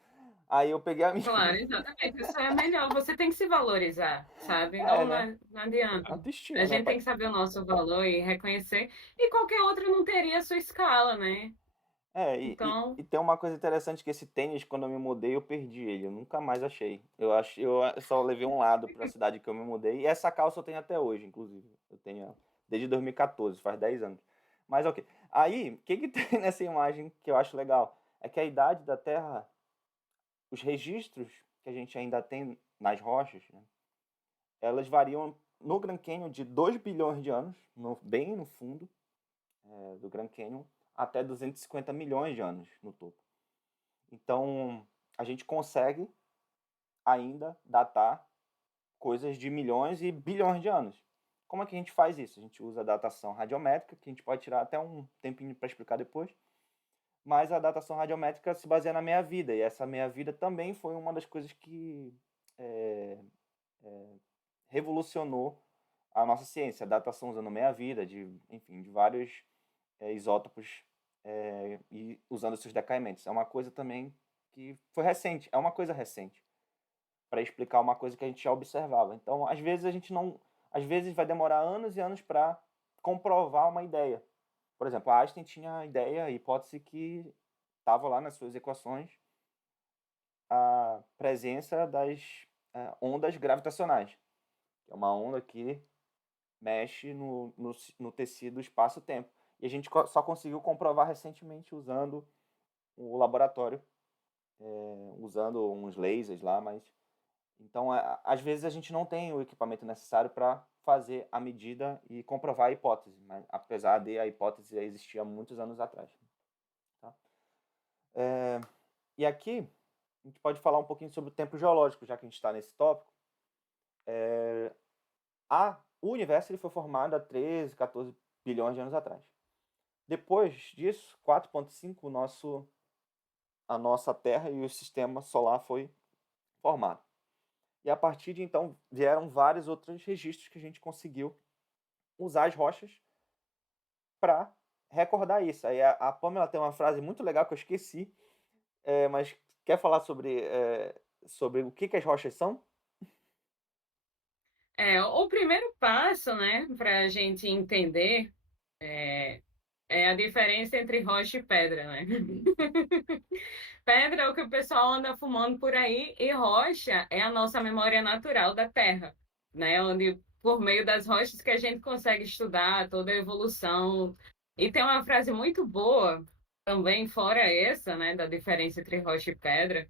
aí eu peguei a minha. Claro, exatamente. Isso é melhor. Você tem que se valorizar, sabe? É, Não, né? não adianta. A Autoestima, né, gente tem pai? que saber o nosso valor e reconhecer. E qualquer outro não teria a sua escala, né? Então, E tem uma coisa interessante que esse tênis, quando eu me mudei, eu perdi ele. Eu nunca mais achei. Eu só levei um lado pra cidade que eu me mudei. E essa calça eu tenho até hoje, inclusive. Eu tenho ela desde 2014, faz 10 anos. Mas ok. Aí, o que que tem nessa imagem que eu acho legal? É que a idade da Terra, os registros que a gente ainda tem nas rochas, né, elas variam no Grand Canyon de 2 bilhões de anos, bem no fundo do Grand Canyon, até 250 milhões de anos no topo. Então, a gente consegue ainda datar coisas de milhões e bilhões de anos. Como é que a gente faz isso? A gente usa a datação radiométrica, que a gente pode tirar até um tempinho para explicar depois, mas a datação radiométrica se baseia na meia-vida, e essa meia-vida também foi uma das coisas que é, revolucionou a nossa ciência, a datação usando meia-vida, enfim, de vários isótopos e usando esses decaimentos. É uma coisa também que foi recente, é uma coisa recente para explicar uma coisa que a gente já observava. Então, às vezes a gente não, às vezes vai demorar anos e anos para comprovar uma ideia. Por exemplo, Einstein tinha a ideia, a hipótese que estava lá nas suas equações a presença das ondas gravitacionais, que é uma onda que mexe no tecido espaço-tempo. E a gente só conseguiu comprovar recentemente usando o laboratório, usando uns lasers lá, mas então às vezes a gente não tem o equipamento necessário para fazer a medida e comprovar a hipótese, mas apesar de a hipótese existir há muitos anos atrás. Tá? E aqui a gente pode falar um pouquinho sobre o tempo geológico, já que a gente está nesse tópico. O universo ele foi formado há 13, 14 bilhões de anos atrás. Depois disso, 4,5, a nossa Terra e o sistema solar foi formado. E a partir de então vieram vários outros registros que a gente conseguiu usar as rochas para recordar isso. Aí a Pamela tem uma frase muito legal que eu esqueci, mas quer falar sobre o que as rochas são? o primeiro passo, né, para a gente entender é a diferença entre rocha e pedra, né? Pedra é o que o pessoal anda fumando por aí e rocha é a nossa memória natural da Terra, né? Onde por meio das rochas que a gente consegue estudar toda a evolução. E tem uma frase muito boa também, fora essa, né, da diferença entre rocha e pedra,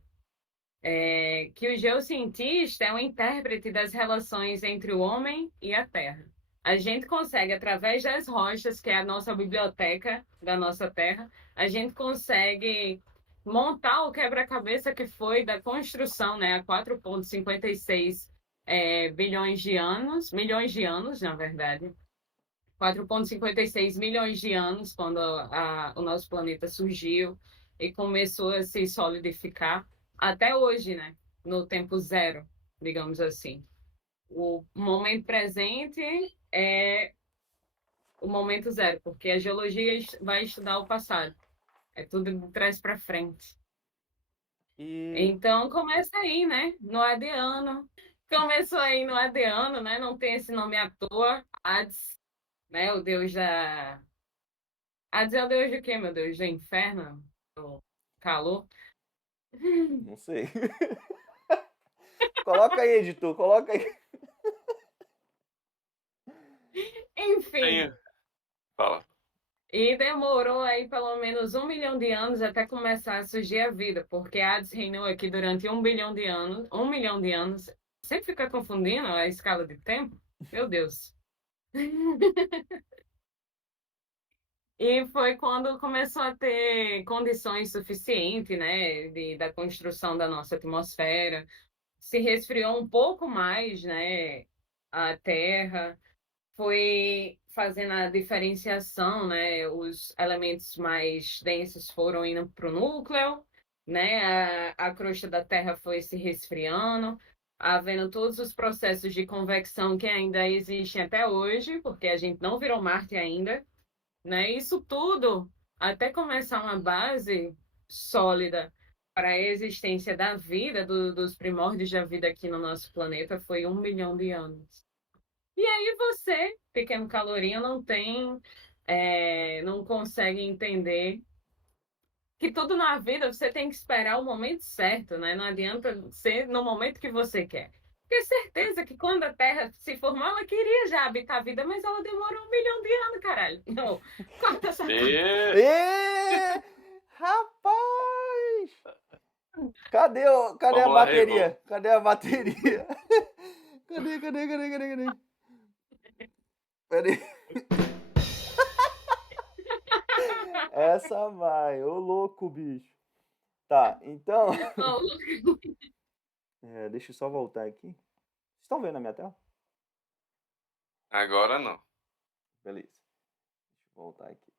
que o geocientista é um intérprete das relações entre o homem e a Terra. A gente consegue, através das rochas, que é a nossa biblioteca da nossa Terra, a gente consegue montar o quebra-cabeça que foi da construção, né, há 4,56 bilhões de anos, milhões de anos, na verdade, 4,56 milhões de anos, quando o nosso planeta surgiu e começou a se solidificar, até hoje, né? No tempo zero, digamos assim. O momento presente é o momento zero, porque a geologia vai estudar o passado. É tudo de trás para frente. E Então, começa aí, né? No Adiano. Começou aí no Adiano, né? Não tem esse nome à toa. Hades, né? O deus da Hades é o deus de quê, meu Deus? Do inferno? Do calor? não sei. Coloca aí, editor, coloca aí. Enfim. Tem. Fala. E demorou aí pelo menos 1 milhão de anos até começar a surgir a vida, porque Hades reinou aqui durante 1 bilhão de anos. 1 milhão de anos. Você fica confundindo a escala de tempo? Meu Deus. E foi quando começou a ter condições suficientes, né, da construção da nossa atmosfera. Se resfriou um pouco mais, né, a Terra, foi fazendo a diferenciação, né, os elementos mais densos foram indo para o núcleo, né, a crosta da Terra foi se resfriando, havendo todos os processos de convecção que ainda existem até hoje, porque a gente não virou Marte ainda, né, isso tudo até começar uma base sólida para a existência da vida, dos primórdios da vida aqui no nosso planeta, foi 1 milhão de anos. E aí você, pequeno calorinho, não consegue entender que tudo na vida você tem que esperar o momento certo, né? Não adianta ser no momento que você quer. Tenho certeza que quando a Terra se formou, ela queria já habitar a vida, mas ela demorou 1 milhão de anos, caralho. Não, corta essa parte. E... Ê! Rapaz! Cadê a Vamos lá, Revô. bateria? Cadê a bateria? Cadê? Cadê? Essa vai, ô louco, bicho. Tá, então. Oh, Deixa eu só voltar aqui. Vocês estão vendo a minha tela? Agora não. Beleza. Deixa eu voltar aqui.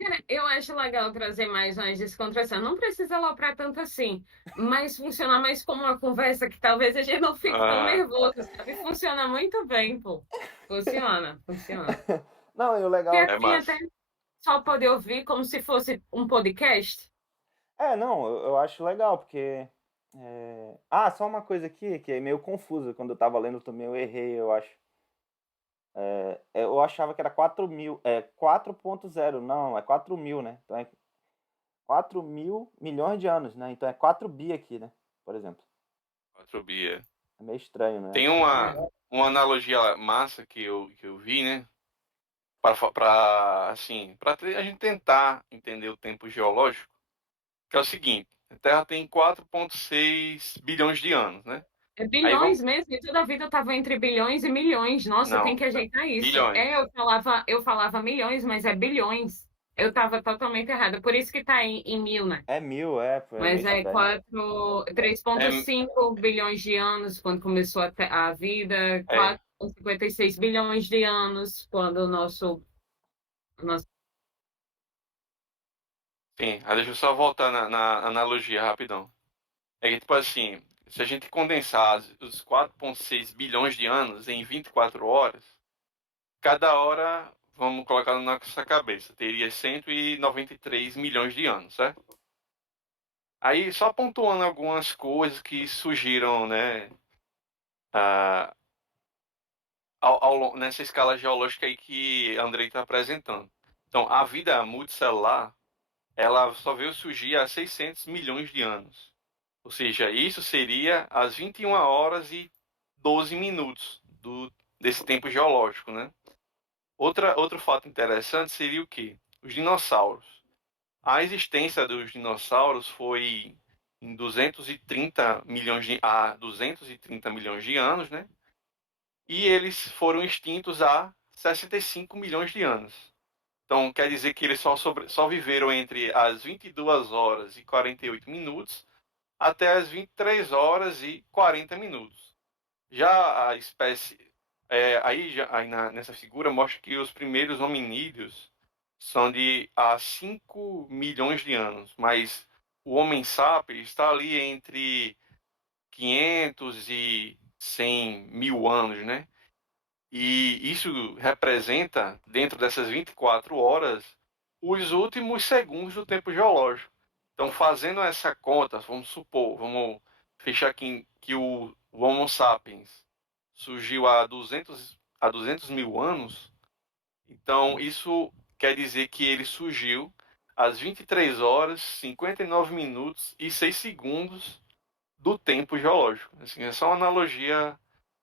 cara, eu acho legal trazer mais uma descontração. Não precisa aloprar tanto assim, mas funcionar mais como uma conversa que talvez a gente não fique tão Ah, nervoso, sabe? Funciona muito bem, pô. Funciona. Não, e o Porque legal. é assim até massa. só poder ouvir como se fosse um podcast. Não, eu acho legal, porque. Só uma coisa aqui que é meio confusa. Quando eu tava lendo também, eu errei, eu acho. Eu achava que era 4.000. 4.0, não, é 4.000, né? Então é 4.000 milhões de anos, né? Então é 4 bi aqui, né? Por exemplo. 4 Bia. É meio estranho, né? Tem É. uma analogia massa que eu vi, né? Para assim, para a gente tentar entender o tempo geológico, que é o seguinte: a Terra tem 4,6 bilhões de anos, né? É Aí vamos. bilhões mesmo, e toda a vida estava entre bilhões e milhões. Nossa, tem Não, que ajeitar isso. bilhões. Eu falava milhões, mas é bilhões. Eu estava totalmente errada. Por isso que está em mil, né? É 1.000, pô, é meio Mas é estranho. 3,5 bilhões de anos quando começou a vida, É, 4,56 bilhões de anos quando o nosso. sim. Aí deixa eu só voltar na analogia rapidão. É que, tipo assim, se a gente condensar os 4,6 bilhões de anos em 24 horas, cada hora, vamos colocar na nossa cabeça, teria 193 milhões de anos, certo? Aí, só pontuando algumas coisas que surgiram, né, ah, nessa escala geológica aí que Andrei está apresentando. Então, a vida multicelular, ela só veio surgir há 600 milhões de anos. Ou seja, isso seria às 21 horas e 12 minutos desse tempo geológico, né? Outro fato interessante seria o quê? Os dinossauros. A existência dos dinossauros foi em 230 milhões de anos, né? E eles foram extintos há 65 milhões de anos. Então, quer dizer que eles só viveram entre as 22 horas e 48 minutos até as 23 horas e 40 minutos. Já a espécie. Nessa figura mostra que os primeiros hominídeos são de há 5 milhões de anos, mas o Homem sapiens está ali entre 500 e 100 mil anos, né? E isso representa, dentro dessas 24 horas, os últimos segundos do tempo geológico. Então, fazendo essa conta, vamos supor, vamos fechar aqui que o Homo sapiens surgiu há 200 mil anos. Então, isso quer dizer que ele surgiu às 23 horas, 59 minutos e 6 segundos do tempo geológico. Assim, é só uma analogia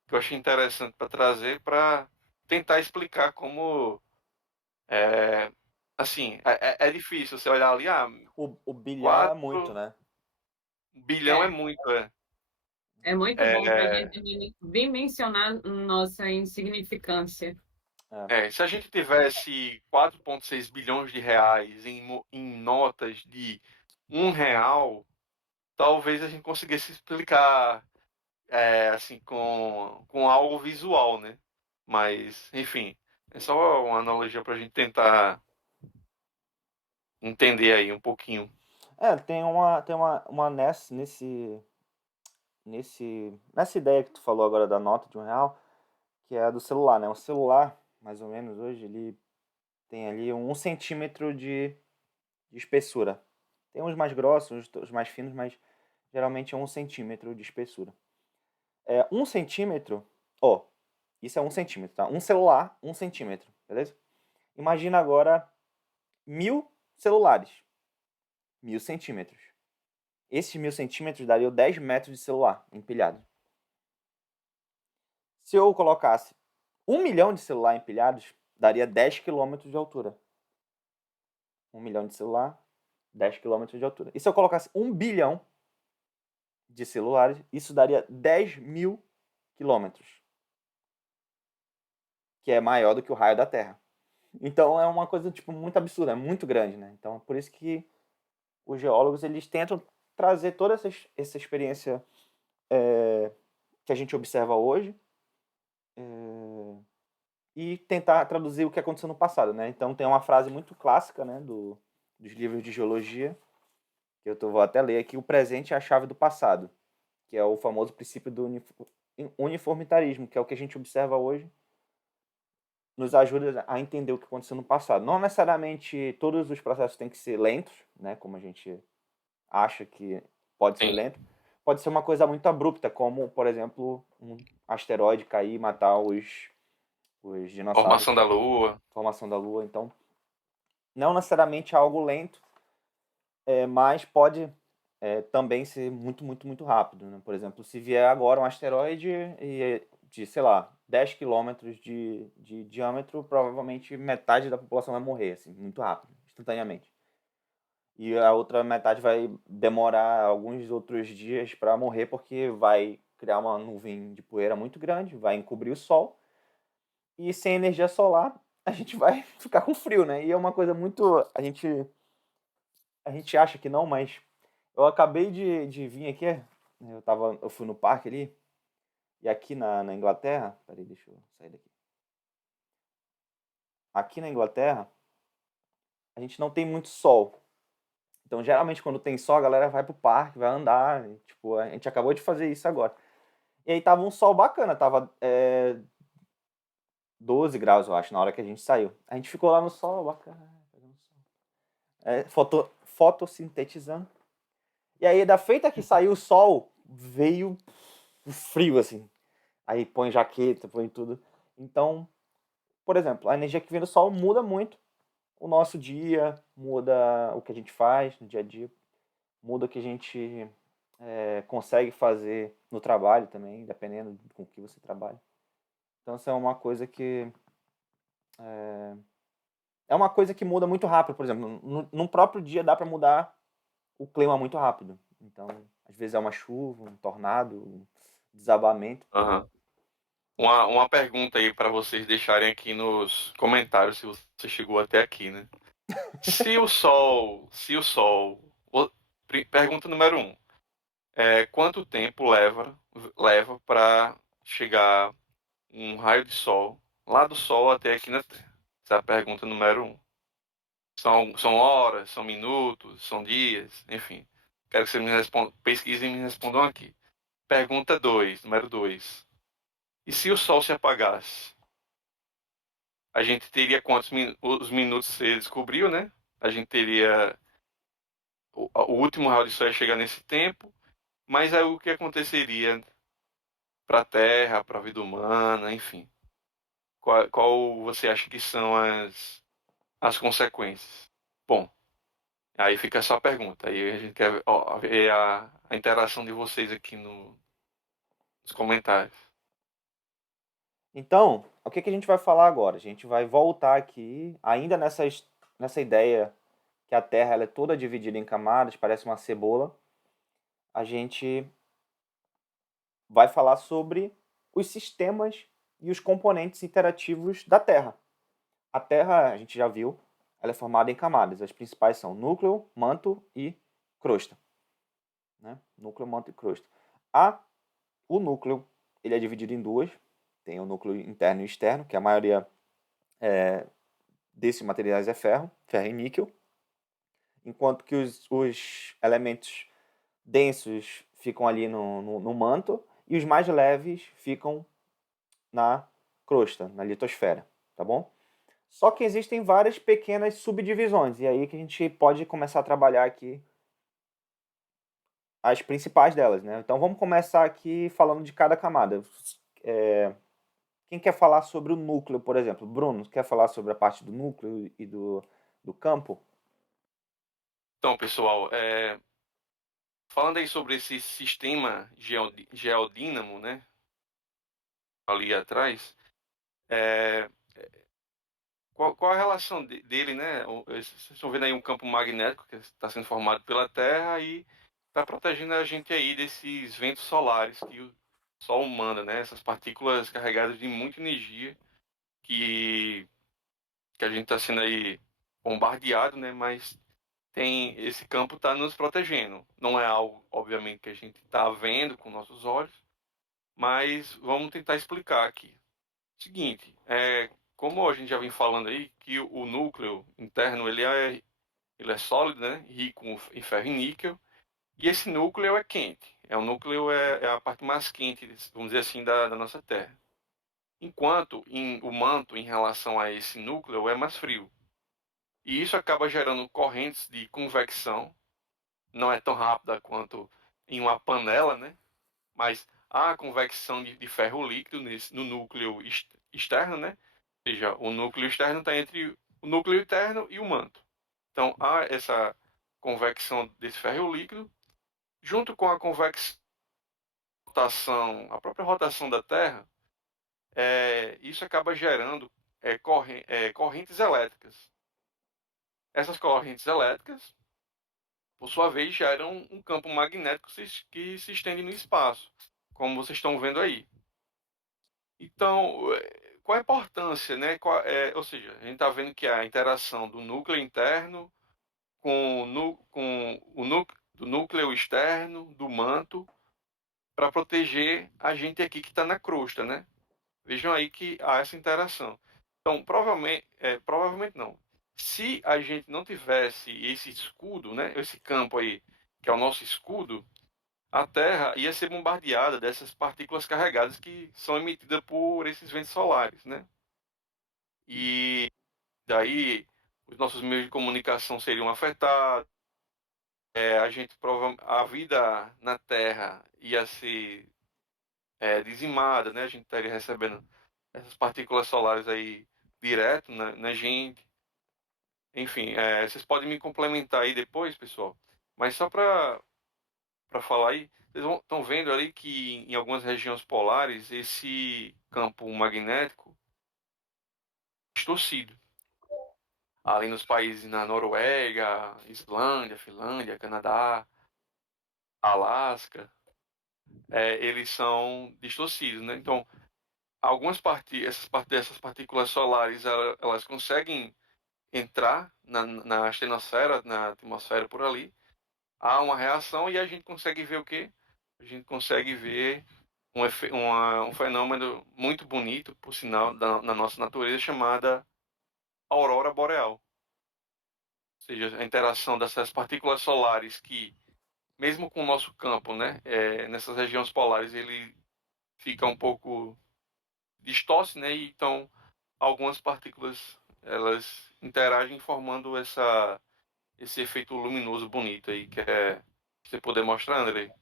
que eu achei interessante para trazer para tentar explicar como é, assim é difícil você olhar ali, O bilhão é muito, 4 né? bilhão é É, muito, é muito bom para a é, gente dimensionar nossa insignificância. se a gente tivesse 4,6 bilhões de reais em notas de R$ 1, talvez a gente conseguisse explicar assim com algo visual, né? Mas enfim, é só uma analogia para a gente tentar entender aí um pouquinho. Tem uma nessa ideia que tu falou agora da nota de R$ 1, que é a do celular, né? O celular, mais ou menos, hoje, ele tem ali 1 centímetro de espessura. Tem uns mais grossos, os mais finos, mas geralmente é 1 centímetro de espessura. 1 centímetro, isso é 1 centímetro, tá? Um celular, 1 centímetro, beleza? Imagina agora 1.000 celulares. 1.000 centímetros. Esses 1.000 centímetros dariam 10 metros de celular empilhado. Se eu colocasse 1 milhão de celular empilhados, daria 10 quilômetros de altura. 1 milhão de celular, 10 quilômetros de altura. E se eu colocasse 1 bilhão de celulares, isso daria 10.000 quilômetros, que é maior do que o raio da Terra. Então é uma coisa tipo muito absurda, é muito grande, né? Então é por isso que os geólogos eles tentam trazer toda essa experiência que a gente observa hoje e tentar traduzir o que aconteceu no passado, né? Então tem uma frase muito clássica, né, dos livros de geologia, que eu vou até ler aqui: o presente é a chave do passado, que é o famoso princípio do uniformitarismo, que é o que a gente observa hoje, nos ajuda a entender o que aconteceu no passado. Não necessariamente todos os processos têm que ser lentos, né, como a gente acha que pode ser Sim. lento. Pode ser uma coisa muito abrupta, como, por exemplo, um asteroide cair e matar os dinossauros. Formação da Lua. Formação da Lua. Então, não necessariamente algo lento, mas pode também ser muito, muito, muito rápido, né? Por exemplo, se vier agora um asteroide de, sei lá, 10 quilômetros de diâmetro, provavelmente metade da população vai morrer, assim, muito rápido, instantaneamente. E a outra metade vai demorar alguns outros dias para morrer, porque vai criar uma nuvem de poeira muito grande, vai encobrir o Sol, e sem energia solar a gente vai ficar com frio, né? E é uma coisa muito... A gente acha que não, mas eu acabei de vir aqui, eu fui no parque ali, e aqui na Inglaterra... Peraí, deixa eu sair daqui. Aqui na Inglaterra, a gente não tem muito sol. Então, geralmente, quando tem sol, a galera vai pro parque, vai andar. E, tipo, a gente acabou de fazer isso agora. E aí tava um sol bacana, tava 12 graus, eu acho, na hora que a gente saiu. A gente ficou lá no sol, bacana, fotossintetizando. E aí, da feita que saiu o sol, veio o frio, assim. Aí põe jaqueta, põe tudo. Então, por exemplo, a energia que vem do sol muda muito o nosso dia, muda o que a gente faz no dia a dia, muda o que a gente consegue fazer no trabalho também, dependendo com o que você trabalha. Então, isso é uma coisa que uma coisa que muda muito rápido. Por exemplo, num próprio dia dá para mudar o clima muito rápido. Então, às vezes é uma chuva, um tornado, um desabamento. Uhum. Uma pergunta aí para vocês deixarem aqui nos comentários se você chegou até aqui, né? Se o Sol, pergunta número 1, quanto tempo leva para chegar um raio de Sol lá do Sol até aqui na Terra? Essa é a pergunta número 1. São horas, são minutos, são dias, enfim. Quero que vocês pesquisem e me respondam aqui. Pergunta 2, número 2. E se o Sol se apagasse? A gente teria quantos os minutos você descobriu, né? A gente teria o último raio de Sol ia chegar nesse tempo, mas aí o que aconteceria para a Terra, para a vida humana, enfim? Qual você acha que são as consequências? Bom, aí fica só a pergunta. Aí a gente quer ver a interação de vocês aqui nos comentários. Então, o que a gente vai falar agora? A gente vai voltar aqui, ainda nessa ideia que a Terra ela é toda dividida em camadas, parece uma cebola. A gente vai falar sobre os sistemas e os componentes interativos da Terra. A Terra, a gente já viu, ela é formada em camadas. As principais são núcleo, manto e crosta. Né? Núcleo, manto e crosta. O núcleo ele é dividido em duas. Tem o núcleo interno e externo, que a maioria desses materiais é ferro e níquel. Enquanto que os elementos densos ficam ali no manto e os mais leves ficam na crosta, na litosfera, tá bom? Só que existem várias pequenas subdivisões, e aí que a gente pode começar a trabalhar aqui as principais delas, né? Então vamos começar aqui falando de cada camada. Quem quer falar sobre o núcleo, por exemplo? Bruno, quer falar sobre a parte do núcleo e do campo? Então, pessoal, falando aí sobre esse sistema geodínamo, né, ali atrás, é, qual a relação dele, né? Vocês estão vendo aí um campo magnético que está sendo formado pela Terra e está protegendo a gente aí desses ventos solares que o Sol manda, né? Essas partículas carregadas de muita energia que a gente está sendo aí bombardeado, né? Mas tem esse campo está nos protegendo. Não é algo, obviamente, que a gente está vendo com nossos olhos, mas vamos tentar explicar aqui. Seguinte, como a gente já vem falando aí, que o núcleo interno ele é sólido, né? Rico em ferro e níquel, e esse núcleo é quente. O núcleo é a parte mais quente, vamos dizer assim, da nossa Terra. Enquanto o manto, em relação a esse núcleo, é mais frio. E isso acaba gerando correntes de convecção, não é tão rápida quanto em uma panela, né? Mas há convecção de ferro líquido no núcleo externo, né? Ou seja, o núcleo externo está entre o núcleo interno e o manto. Então há essa convecção desse ferro líquido, junto com a convecção, a própria rotação da Terra, isso acaba gerando correntes elétricas. Essas correntes elétricas, por sua vez, geram um campo magnético que se estende no espaço, como vocês estão vendo aí. Então, qual a importância, né? Ou seja, a gente está vendo que a interação do núcleo interno com o do núcleo externo, do manto, para proteger a gente aqui que está na crosta, né? Vejam aí que há essa interação. Então, provavelmente não. Se a gente não tivesse esse escudo, né? Esse campo aí, que é o nosso escudo, a Terra ia ser bombardeada dessas partículas carregadas que são emitidas por esses ventos solares, né? E daí os nossos meios de comunicação seriam afetados, a vida na Terra ia ser dizimada, né? A gente estaria recebendo essas partículas solares aí direto na gente. Enfim, vocês podem me complementar aí depois, pessoal. Mas só para falar aí, vocês estão vendo ali que em algumas regiões polares esse campo magnético é distorcido. Ali nos países na Noruega, Islândia, Finlândia, Canadá, Alasca, eles são distorcidos, né? Então, essas partículas solares, elas conseguem entrar na estenosfera, na atmosfera por ali. Há uma reação e a gente consegue ver o quê? A gente consegue ver um fenômeno muito bonito, por sinal, na nossa natureza, chamada aurora boreal. Ou seja, a interação dessas partículas solares que, mesmo com o nosso campo, né, nessas regiões polares, ele fica um pouco distorce, né, e então algumas partículas elas interagem formando esse efeito luminoso bonito aí, que você poder mostrar, André,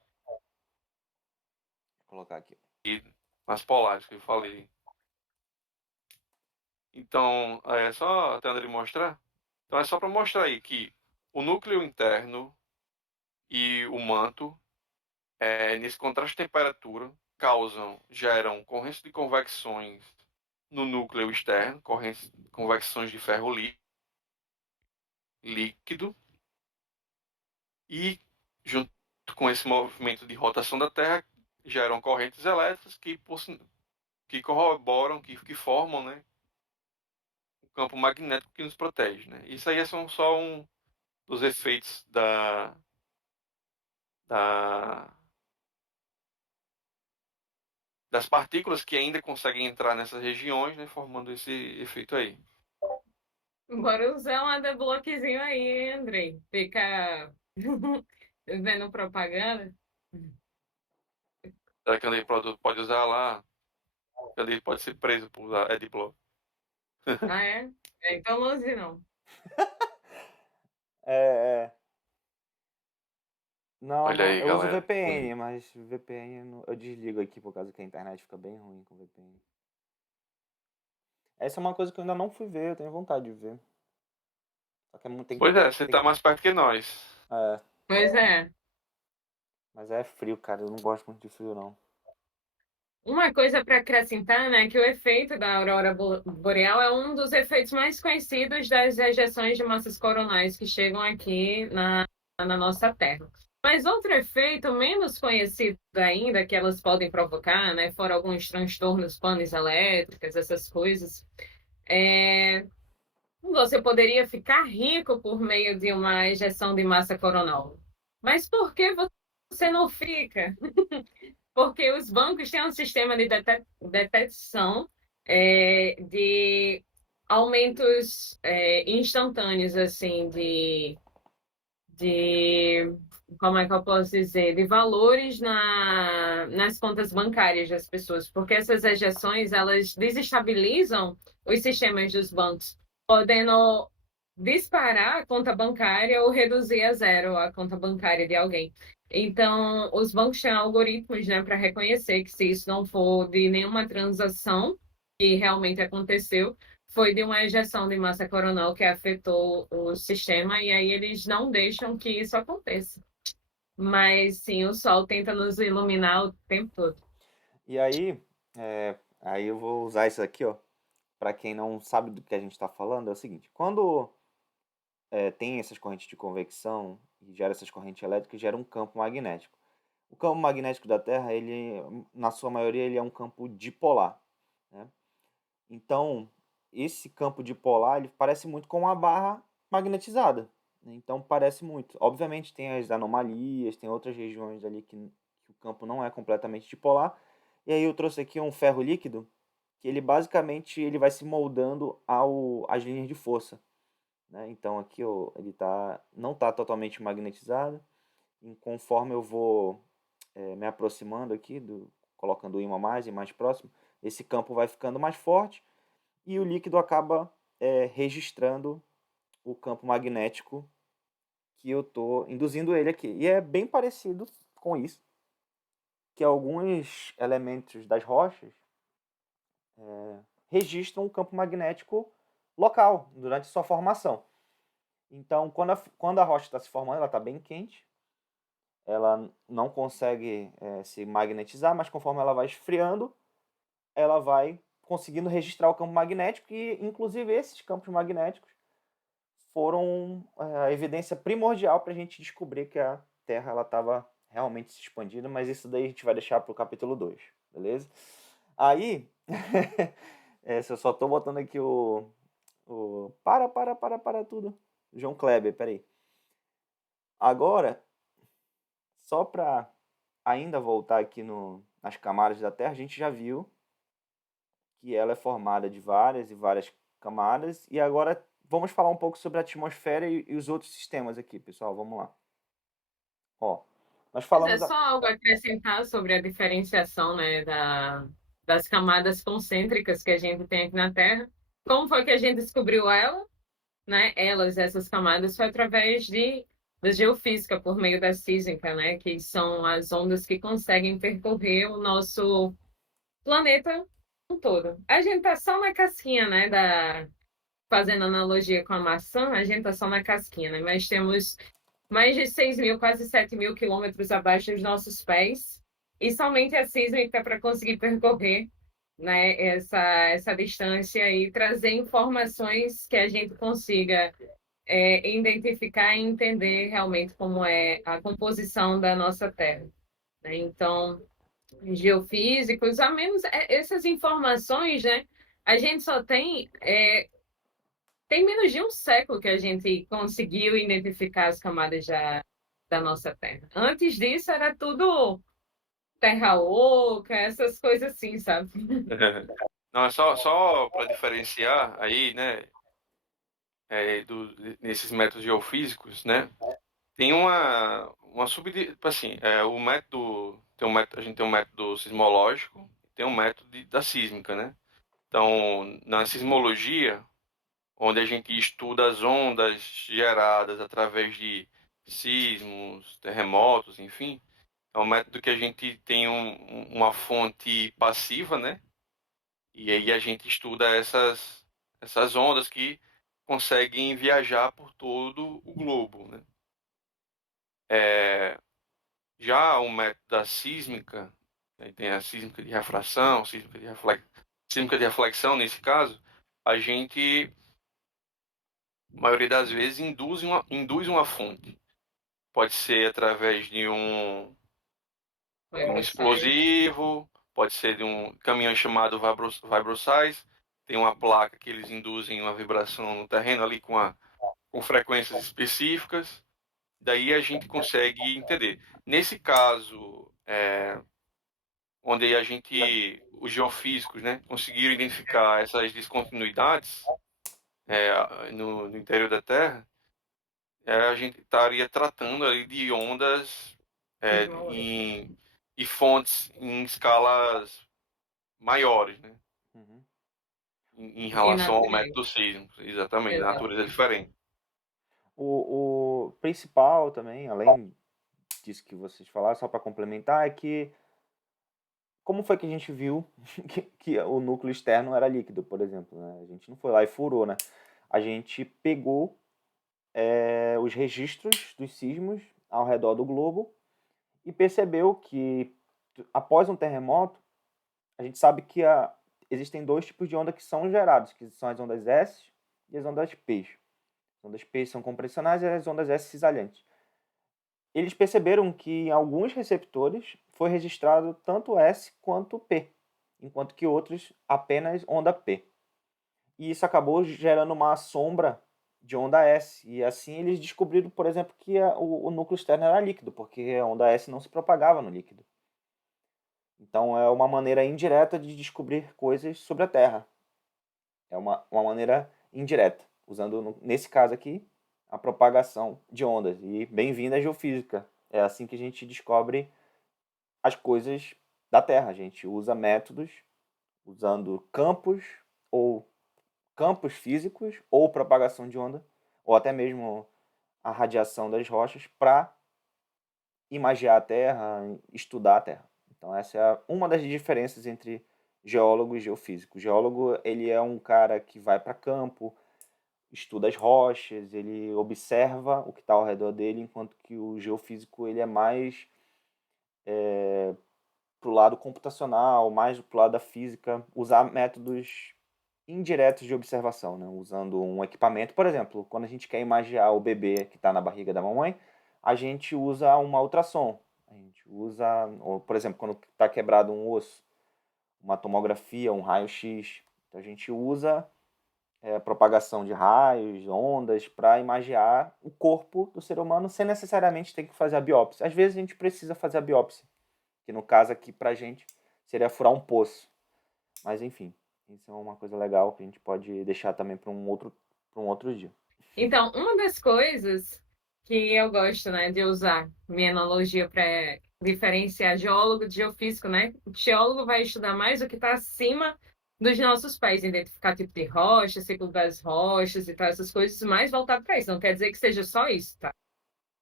Vou colocar aqui. e nas polares que eu falei. Então, só até André mostrar. Então é só para mostrar aí que o núcleo interno e o manto, nesse contraste de temperatura, geram correntes de convecções no núcleo externo, convecções de ferro líquido, e junto com esse movimento de rotação da Terra, geram correntes elétricas que corroboram, que formam, né, o campo magnético que nos protege. Né? Isso aí são só um dos efeitos da, das partículas que ainda conseguem entrar nessas regiões, né, formando esse efeito aí. Bora usar um adblockzinho aí, Andrei. Fica vendo propaganda. Será que ele pode usar lá? Ele pode ser preso por usar Adblock. Ah, é? Então não use não. É, é. Não, Olha não. aí, Eu uso galera. VPN, mas VPN eu desligo aqui por causa que a internet fica bem ruim com VPN. Essa é uma coisa que eu ainda não fui ver, eu tenho vontade de ver. Só que tem Pois que. é, você tá mais perto que nós. É, Pois é. mas é frio, cara. Eu não gosto muito de frio, não. Uma coisa para acrescentar, né, que o efeito da aurora boreal é um dos efeitos mais conhecidos das ejeções de massas coronais que chegam aqui na nossa Terra. Mas outro efeito menos conhecido ainda que elas podem provocar, né, fora alguns transtornos panes elétricas, essas coisas, é você poderia ficar rico por meio de uma ejeção de massa coronal. Mas por que você não fica? Porque os bancos têm um sistema de detecção de aumentos instantâneos, assim, de, como é que eu posso dizer, de valores nas contas bancárias das pessoas, porque essas ejeções, elas desestabilizam os sistemas dos bancos, podendo disparar a conta bancária ou reduzir a zero a conta bancária de alguém. Então, os bancos têm algoritmos, né, para reconhecer que se isso não for de nenhuma transação que realmente aconteceu, foi de uma ejeção de massa coronal que afetou o sistema, e aí eles não deixam que isso aconteça. Mas sim, o sol tenta nos iluminar o tempo todo. E aí eu vou usar isso aqui, ó. Pra quem não sabe do que a gente tá falando, é o seguinte. Quando tem essas correntes de convecção e gera essas correntes elétricas, gera um campo magnético. O campo magnético da Terra, ele, na sua maioria, ele é um campo dipolar, né? Então, esse campo dipolar, ele parece muito com uma barra magnetizada, né? Então, parece muito. Obviamente, tem as anomalias, tem outras regiões ali que o campo não é completamente dipolar. E aí eu trouxe aqui um ferro líquido, que ele basicamente ele vai se moldando às linhas de força, né? Então, aqui ó, ele não está totalmente magnetizado. E conforme eu vou me aproximando aqui, colocando o ímã mais e mais próximo, esse campo vai ficando mais forte e o líquido acaba registrando o campo magnético que eu estou induzindo ele aqui. E é bem parecido com isso, que alguns elementos das rochas registram um campo magnético local durante sua formação. Então, quando a rocha está se formando, ela está bem quente, ela não consegue se magnetizar, mas conforme ela vai esfriando, ela vai conseguindo registrar o campo magnético e, inclusive, esses campos magnéticos foram a evidência primordial para a gente descobrir que a Terra estava realmente se expandindo, mas isso daí a gente vai deixar para o capítulo 2, beleza? Aí, eu só estou botando aqui para tudo. João Kleber, peraí. Agora, só para ainda voltar aqui nas camadas da Terra, a gente já viu que ela é formada de várias e várias camadas. E agora vamos falar um pouco sobre a atmosfera e os outros sistemas aqui, pessoal. Vamos lá. Ó, nós Mas é falamos só algo a acrescentar sobre a diferenciação, né, das camadas concêntricas que a gente tem aqui na Terra. Como foi que a gente descobriu ela, né? Essas camadas, foi através da geofísica, por meio da sísmica, né? Que são as ondas que conseguem percorrer o nosso planeta todo. A gente tá só na casquinha, né? Fazendo analogia com a maçã, a gente tá só na casquinha, né? Mas temos mais de 6.000, quase 7.000 quilômetros abaixo dos nossos pés, e somente a sísmica para conseguir percorrer, né, essa distância e trazer informações que a gente consiga identificar e entender realmente como é a composição da nossa Terra, né? Então, geofísicos, a menos essas informações, né? A gente só tem menos de um século que a gente conseguiu identificar as camadas da nossa Terra. Antes disso era tudo terra oca, essas coisas assim, sabe? Não, é só para diferenciar aí, né, nesses métodos geofísicos, né, tem uma tipo assim, o método, a gente tem um método sismológico, tem um método da sísmica, né? Então, na sismologia, onde a gente estuda as ondas geradas através de sismos, terremotos, enfim, é um método que a gente tem uma fonte passiva, né? E aí a gente estuda essas ondas que conseguem viajar por todo o globo, né? Já o método da sísmica, aí tem a sísmica de refração, sísmica de reflexão, nesse caso, a gente, a maioria das vezes, induz uma fonte. Pode ser através de um explosivo, pode ser de um caminhão chamado vibroseis, tem uma placa que eles induzem uma vibração no terreno ali com frequências específicas, daí a gente consegue entender. Nesse caso, onde os geofísicos, né, conseguiram identificar essas descontinuidades no interior da Terra, a gente estaria tratando ali de ondas e fontes em escalas maiores, né? Uhum. Em E relação ao natureza. método sísmico, exatamente, a Exato. natureza é diferente. O principal também, além disso que vocês falaram, só para complementar, é que como foi que a gente viu que o núcleo externo era líquido, por exemplo, né? A gente não foi lá e furou, né? A gente pegou os registros dos sismos ao redor do globo e percebeu que após um terremoto, a gente sabe que existem dois tipos de onda que são gerados, que são as ondas S e as ondas P. As ondas P são compressionais e as ondas S cisalhantes. Eles perceberam que em alguns receptores foi registrado tanto S quanto P, enquanto que outros apenas onda P. E isso acabou gerando uma sombra de onda S. E assim eles descobriram, por exemplo, que o núcleo externo era líquido, porque a onda S não se propagava no líquido. Então é uma maneira indireta de descobrir coisas sobre a Terra. É uma maneira indireta, usando, nesse caso aqui, a propagação de ondas. E bem-vinda à geofísica. É assim que a gente descobre as coisas da Terra. A gente usa métodos usando campos físicos, ou propagação de onda, ou até mesmo a radiação das rochas, para imagiar a Terra, estudar a Terra. Então essa é uma das diferenças entre geólogo e geofísico. O geólogo, ele é um cara que vai para campo, estuda as rochas, ele observa o que está ao redor dele, enquanto que o geofísico, ele é mais pro lado computacional, mais pro lado da física, usar métodos indiretos de observação, né? Usando um equipamento. Por exemplo, quando a gente quer imaginar o bebê que está na barriga da mamãe, a gente usa uma ultrassom. A gente usa, ou, por exemplo, quando está quebrado um osso, uma tomografia, um raio-x. Então a gente usa propagação de raios, ondas, para imaginar o corpo do ser humano sem necessariamente ter que fazer a biópsia. Às vezes a gente precisa fazer a biópsia, que no caso aqui pra gente seria furar um poço. Mas enfim, isso é uma coisa legal que a gente pode deixar também para um outro dia. Então, uma das coisas que eu gosto, né, de usar minha analogia para diferenciar geólogo de geofísico, né? O geólogo vai estudar mais o que está acima dos nossos pés, identificar tipo de rocha, ciclo das rochas e tal, essas coisas mais voltado para isso. Não quer dizer que seja só isso, tá?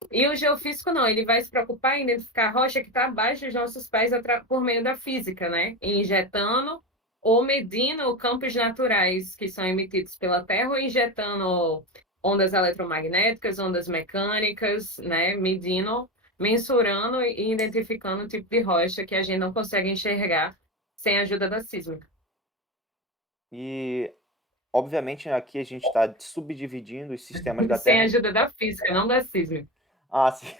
E o geofísico não, ele vai se preocupar em identificar a rocha que está abaixo dos nossos pés por meio da física, né? Injetando ou medindo campos naturais que são emitidos pela Terra, ou injetando ondas eletromagnéticas, ondas mecânicas, né? Medindo, mensurando e identificando o tipo de rocha que a gente não consegue enxergar sem a ajuda da sísmica. E, obviamente, aqui a gente está subdividindo os sistemas da Sem a Terra. ajuda da física, não da sísmica. Ah, sim.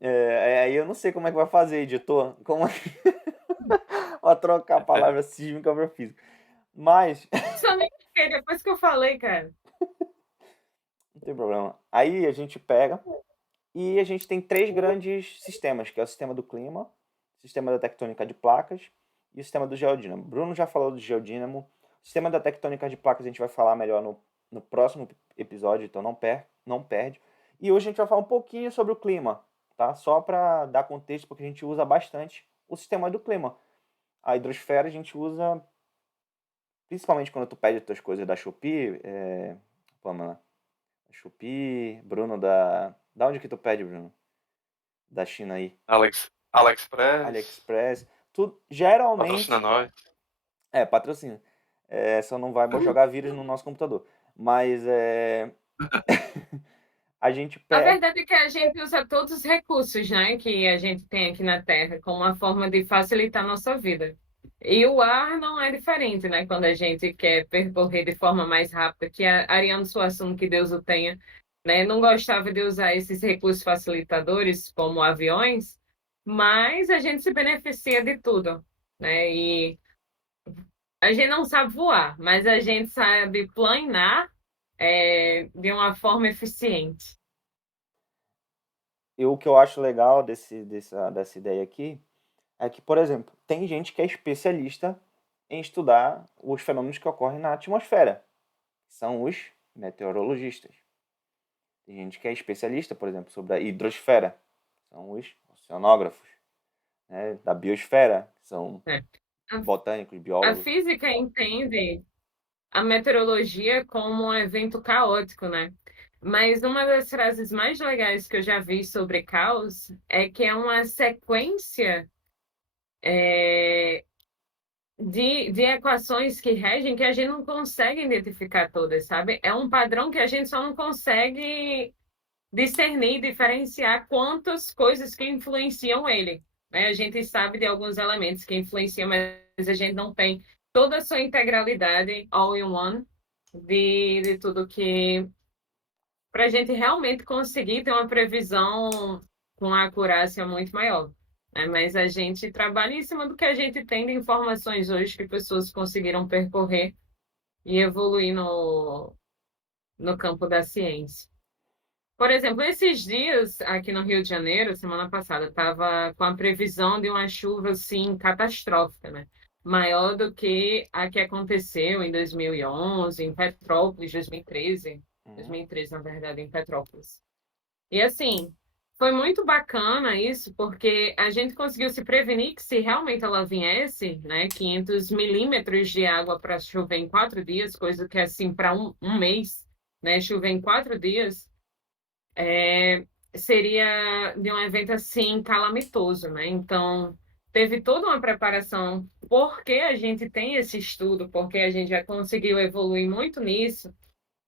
Aí eu não sei como é que vai fazer, editor. Como vai trocar a palavra sísmica para física. Mas, Só nem sei, depois que eu falei, cara. não tem problema. Aí a gente pega e a gente tem três grandes sistemas, que é o sistema do clima, o sistema da tectônica de placas e o sistema do geodínamo. Bruno já falou do geodínamo. O sistema da tectônica de placas a gente vai falar melhor no próximo episódio, então não perde. E hoje a gente vai falar um pouquinho sobre o clima, tá? Só para dar contexto, porque a gente usa bastante o sistema do clima. A hidrosfera a gente usa principalmente quando tu pede as tuas coisas da Shopee, Pamela. Shopee, Bruno Da onde que tu pede, Bruno? Da China aí. AliExpress, AliExpress. Tu patrocina geralmente. nós. Patrocina. Só não vai jogar vírus no nosso computador. Mas a gente A pega. verdade é que a gente usa todos os recursos, né, que a gente tem aqui na Terra como uma forma de facilitar a nossa vida. E o ar não é diferente, né? Quando a gente quer percorrer de forma mais rápida, que a Ariano Suassuna, que Deus o tenha, né, não gostava de usar esses recursos facilitadores, como aviões, mas a gente se beneficia de tudo, né? E a gente não sabe voar, mas a gente sabe planar, de uma forma eficiente. E o que eu acho legal dessa ideia aqui é que, por exemplo, tem gente que é especialista em estudar os fenômenos que ocorrem na atmosfera. São os meteorologistas. Tem gente que é especialista, por exemplo, sobre a hidrosfera. São os oceanógrafos. Né? Da biosfera, são É. botânicos, A biólogos. física entende a meteorologia como um evento caótico, né? Mas uma das frases mais legais que eu já vi sobre caos é que é uma sequência de equações que regem que a gente não consegue identificar todas, sabe? É um padrão que a gente só não consegue discernir, diferenciar quantas coisas que influenciam ele, né? A gente sabe de alguns elementos que influenciam, mas a gente não tem toda a sua integralidade all in one de tudo que para a gente realmente conseguir ter uma previsão com uma acurácia muito maior. Né? Mas a gente trabalha em cima do que a gente tem de informações hoje que pessoas conseguiram percorrer e evoluir no campo da ciência. Por exemplo, esses dias aqui no Rio de Janeiro, semana passada, estava com a previsão de uma chuva assim catastrófica, né? Maior do que a que aconteceu em 2011, em Petrópolis, 2013, Uhum. 2013, na verdade, em Petrópolis. E assim, foi muito bacana isso, porque a gente conseguiu se prevenir que se realmente ela viesse, né, 500 milímetros de água para chover em 4 dias, coisa que assim, para um mês, né, chover em 4 dias seria de um evento assim calamitoso, né? Então, teve toda uma preparação, porque a gente tem esse estudo, porque a gente já conseguiu evoluir muito nisso.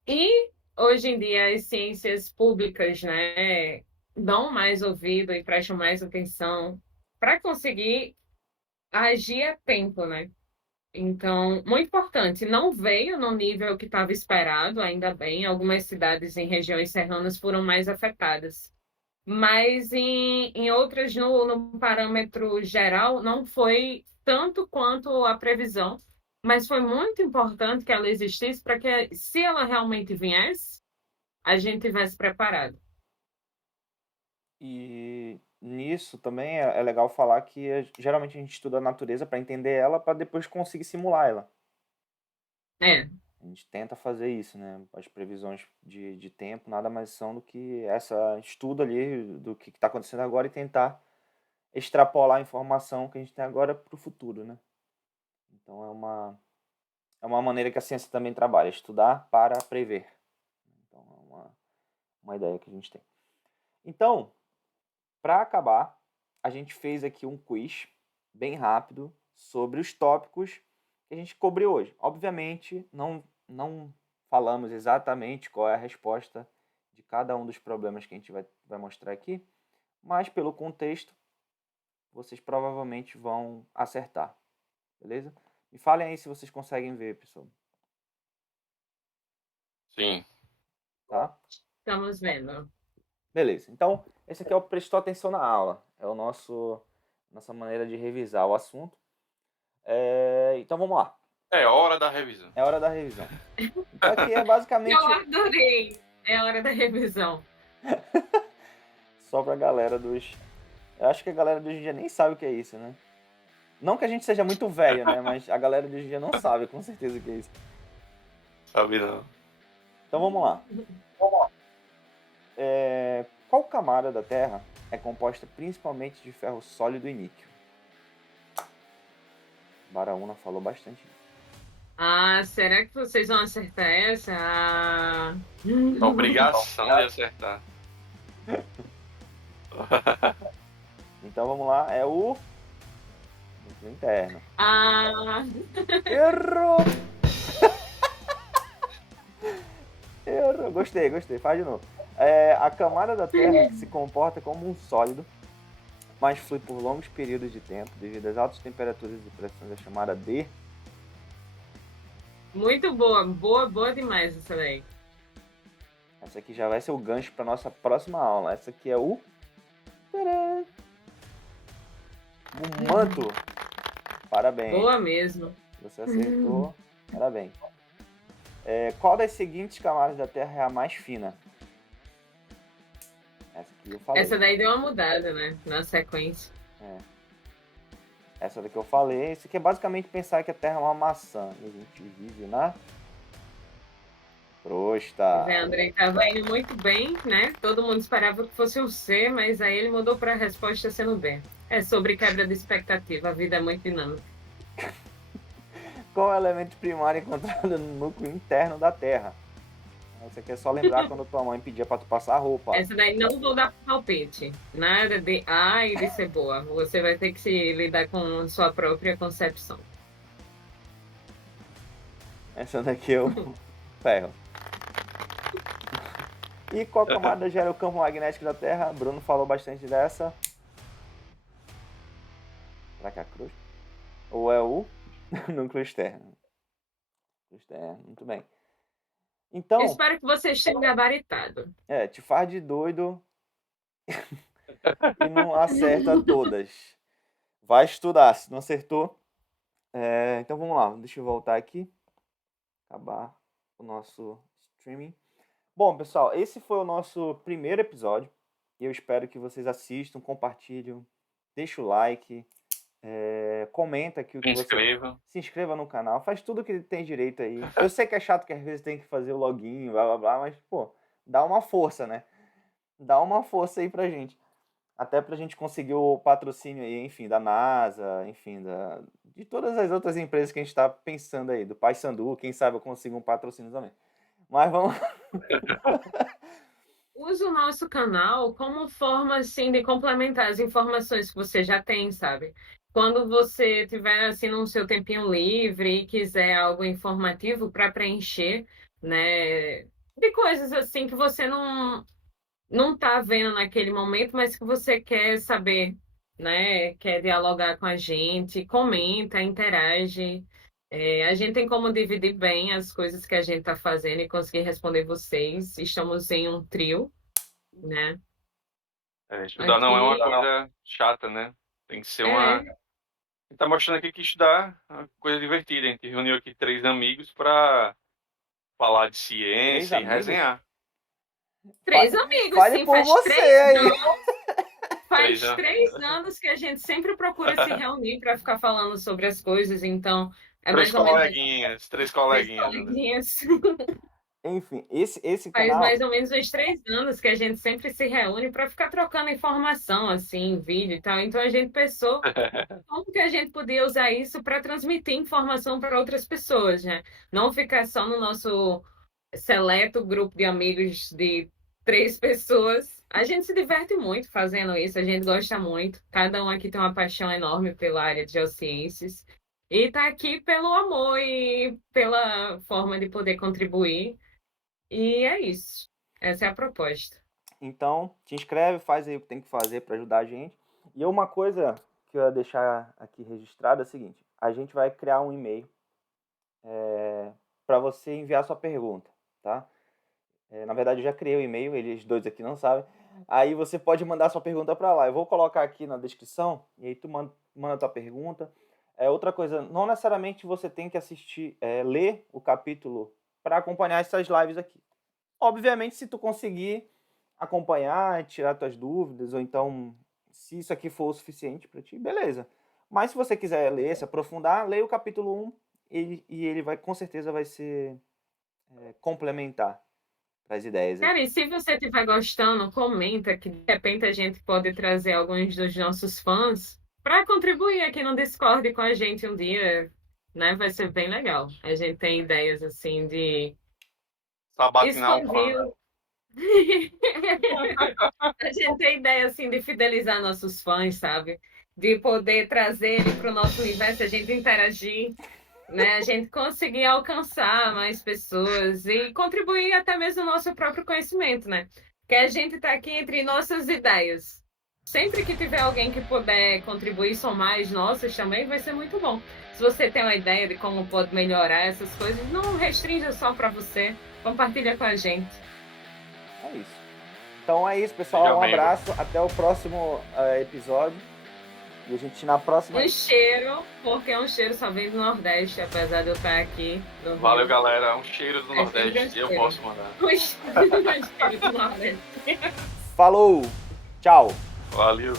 E hoje em dia as ciências públicas, né, dão mais ouvido e prestam mais atenção para conseguir agir a tempo, né? Então, muito importante, não veio no nível que estava esperado, ainda bem. Algumas cidades em regiões serranas foram mais afetadas. Mas em outras, no parâmetro geral, não foi tanto quanto a previsão. Mas foi muito importante que ela existisse para que, se ela realmente viesse, a gente tivesse preparado. E nisso também é legal falar que geralmente a gente estuda a natureza para entender ela, para depois conseguir simular ela. É, A gente tenta fazer isso, né? As previsões de tempo nada mais são do que essa estudo ali do que está acontecendo agora e tentar extrapolar a informação que a gente tem agora para o futuro, né? Então é uma maneira que a ciência também trabalha, estudar para prever. Então é uma ideia que a gente tem. Então, para acabar, a gente fez aqui um quiz bem rápido sobre os tópicos que a gente cobriu hoje. Obviamente, não falamos exatamente qual é a resposta de cada um dos problemas que a gente vai mostrar aqui, mas pelo contexto, vocês provavelmente vão acertar, beleza? Me falem aí se vocês conseguem ver, pessoal, Sim. tá? estamos vendo. Beleza, então esse aqui é o prestou atenção na aula, é o nossa maneira de revisar o assunto. Então vamos lá. É hora da revisão. É hora da revisão. Então aqui é Eu basicamente adorei. É hora da revisão. só pra galera dos. Eu acho que a galera de hoje em dia nem sabe o que é isso, né? Não que a gente seja muito velho, né? Mas a galera de hoje em dia não sabe com certeza o que é isso. Sabe não. Então vamos lá. Qual camada da Terra é composta principalmente de ferro sólido e níquel? Baraúna falou bastante. Ah, será que vocês vão acertar essa? Ah. Obrigação de acertar. Então vamos lá, é o núcleo interno. Ah, Errou! Errou! Gostei, faz de novo. A camada da Terra se comporta como um sólido, mas flui por longos períodos de tempo devido às altas temperaturas e pressões, é chamada de... Muito boa, boa demais essa daí. Essa aqui já vai ser o gancho para nossa próxima aula. Essa aqui é o... Tcharam! O manto. Parabéns. Boa mesmo. Você acertou. Parabéns. Qual das seguintes camadas da Terra é a mais fina? Essa aqui eu falei. Essa daí deu uma mudada, né? Na sequência. Essa daqui eu falei. Isso aqui é basicamente pensar que a Terra é uma maçã. E a gente vive na crosta. Zé Andrei estava indo muito bem, né? Todo mundo esperava que fosse o C, mas aí ele mudou para a resposta sendo B. É sobre quebra de expectativa. A vida é muito dinâmica. Qual é o elemento primário encontrado no núcleo interno da Terra? Essa aqui é só lembrar quando tua mãe pedia pra tu passar a roupa. Essa daí não vou dar palpite. Nada de A e de ser boa. Você vai ter que se lidar com sua própria concepção. Essa daqui eu ferro. E qual camada gera o campo magnético da Terra? Bruno falou bastante dessa. Será que é a cruz? Ou é o núcleo externo? Núcleo externo, muito bem. Então, Eu espero que vocês tenham gabaritado. te faz de doido e não acerta todas. Vai estudar, se não acertou. Então vamos lá, deixa eu voltar aqui. Acabar o nosso streaming. Bom, pessoal, esse foi o nosso primeiro episódio. Eu espero que vocês assistam, compartilhem, deixem o like, comenta aqui o que você... Se inscreva no canal, faz tudo que tem direito aí. Eu sei que é chato que às vezes tem que fazer o login, blá blá blá, mas, pô, dá uma força, né? Dá uma força aí pra gente. Até pra gente conseguir o patrocínio aí, enfim, da NASA, enfim, de todas as outras empresas que a gente tá pensando aí, do Paysandu, quem sabe eu consigo um patrocínio também. Mas vamos... Use o nosso canal como forma, assim, de complementar as informações que você já tem, sabe? Quando você tiver, assim, no seu tempinho livre e quiser algo informativo para preencher, né? De coisas, assim, que você não tá vendo naquele momento, mas que você quer saber, né? Quer dialogar com a gente, comenta, interage. A gente tem como dividir bem as coisas que a gente está fazendo e conseguir responder vocês. Estamos em um trio, né? Estudar não é uma coisa chata, né? Tem que ser uma... A gente tá mostrando aqui que estudar é uma coisa divertida. A gente reuniu aqui 3 amigos para falar de ciência e resenhar. 3 amigos, Fale sim, por faz você 3 aí. anos. Faz 3 anos que a gente sempre procura se reunir para ficar falando sobre as coisas, então é 3 mais ou menos coleguinhas, 3 coleguinhas. Enfim, esse Faz canal... mais ou menos uns 3 anos que a gente sempre se reúne para ficar trocando informação, assim, vídeo e tal. Então a gente pensou como que a gente podia usar isso para transmitir informação para outras pessoas, né? Não ficar só no nosso seleto grupo de amigos de 3 pessoas. A gente se diverte muito fazendo isso, a gente gosta muito. Cada um aqui tem uma paixão enorme pela área de geociências. E está aqui pelo amor e pela forma de poder contribuir. E é isso. Essa é a proposta. Então, te inscreve, faz aí o que tem que fazer para ajudar a gente. E uma coisa que eu ia deixar aqui registrado é o seguinte: a gente vai criar um e-mail para você enviar sua pergunta, tá? Na verdade, eu já criei o e-mail, eles dois aqui não sabem. Aí você pode mandar sua pergunta para lá. Eu vou colocar aqui na descrição e aí tu manda a tua pergunta. Outra coisa, não necessariamente você tem que assistir, ler o capítulo para acompanhar essas lives aqui. Obviamente, se tu conseguir acompanhar, tirar tuas dúvidas, ou então, se isso aqui for o suficiente para ti, beleza. Mas se você quiser ler, se aprofundar, leia o capítulo 1 e ele vai, com certeza vai ser complementar para as ideias. Cara, e se você estiver gostando, comenta que de repente a gente pode trazer alguns dos nossos fãs para contribuir aqui no Discord com a gente um dia, né? Vai ser bem legal. A gente tem ideias assim de Sabatinar um fã. A gente tem ideia assim de fidelizar nossos fãs, sabe? De poder trazer ele para o nosso universo, a gente interagir, né? A gente conseguir alcançar mais pessoas e contribuir até mesmo no nosso próprio conhecimento, né? Que a gente está aqui entre nossas ideias. Sempre que tiver alguém que puder contribuir e somar as nossas também, vai ser muito bom. Se você tem uma ideia de como pode melhorar essas coisas, não restrinja só para você. Compartilha com a gente. É isso. Então é isso, pessoal. Seja Um membro. abraço. Até o próximo episódio. E a gente na próxima. Um cheiro, porque um cheiro só vem do Nordeste, apesar de eu estar aqui no Valeu, Rio. galera. Um cheiro do É sempre um Nordeste. Eu cheiro. posso mandar. Um cheiro do Nordeste. Falou! Tchau! Valeu.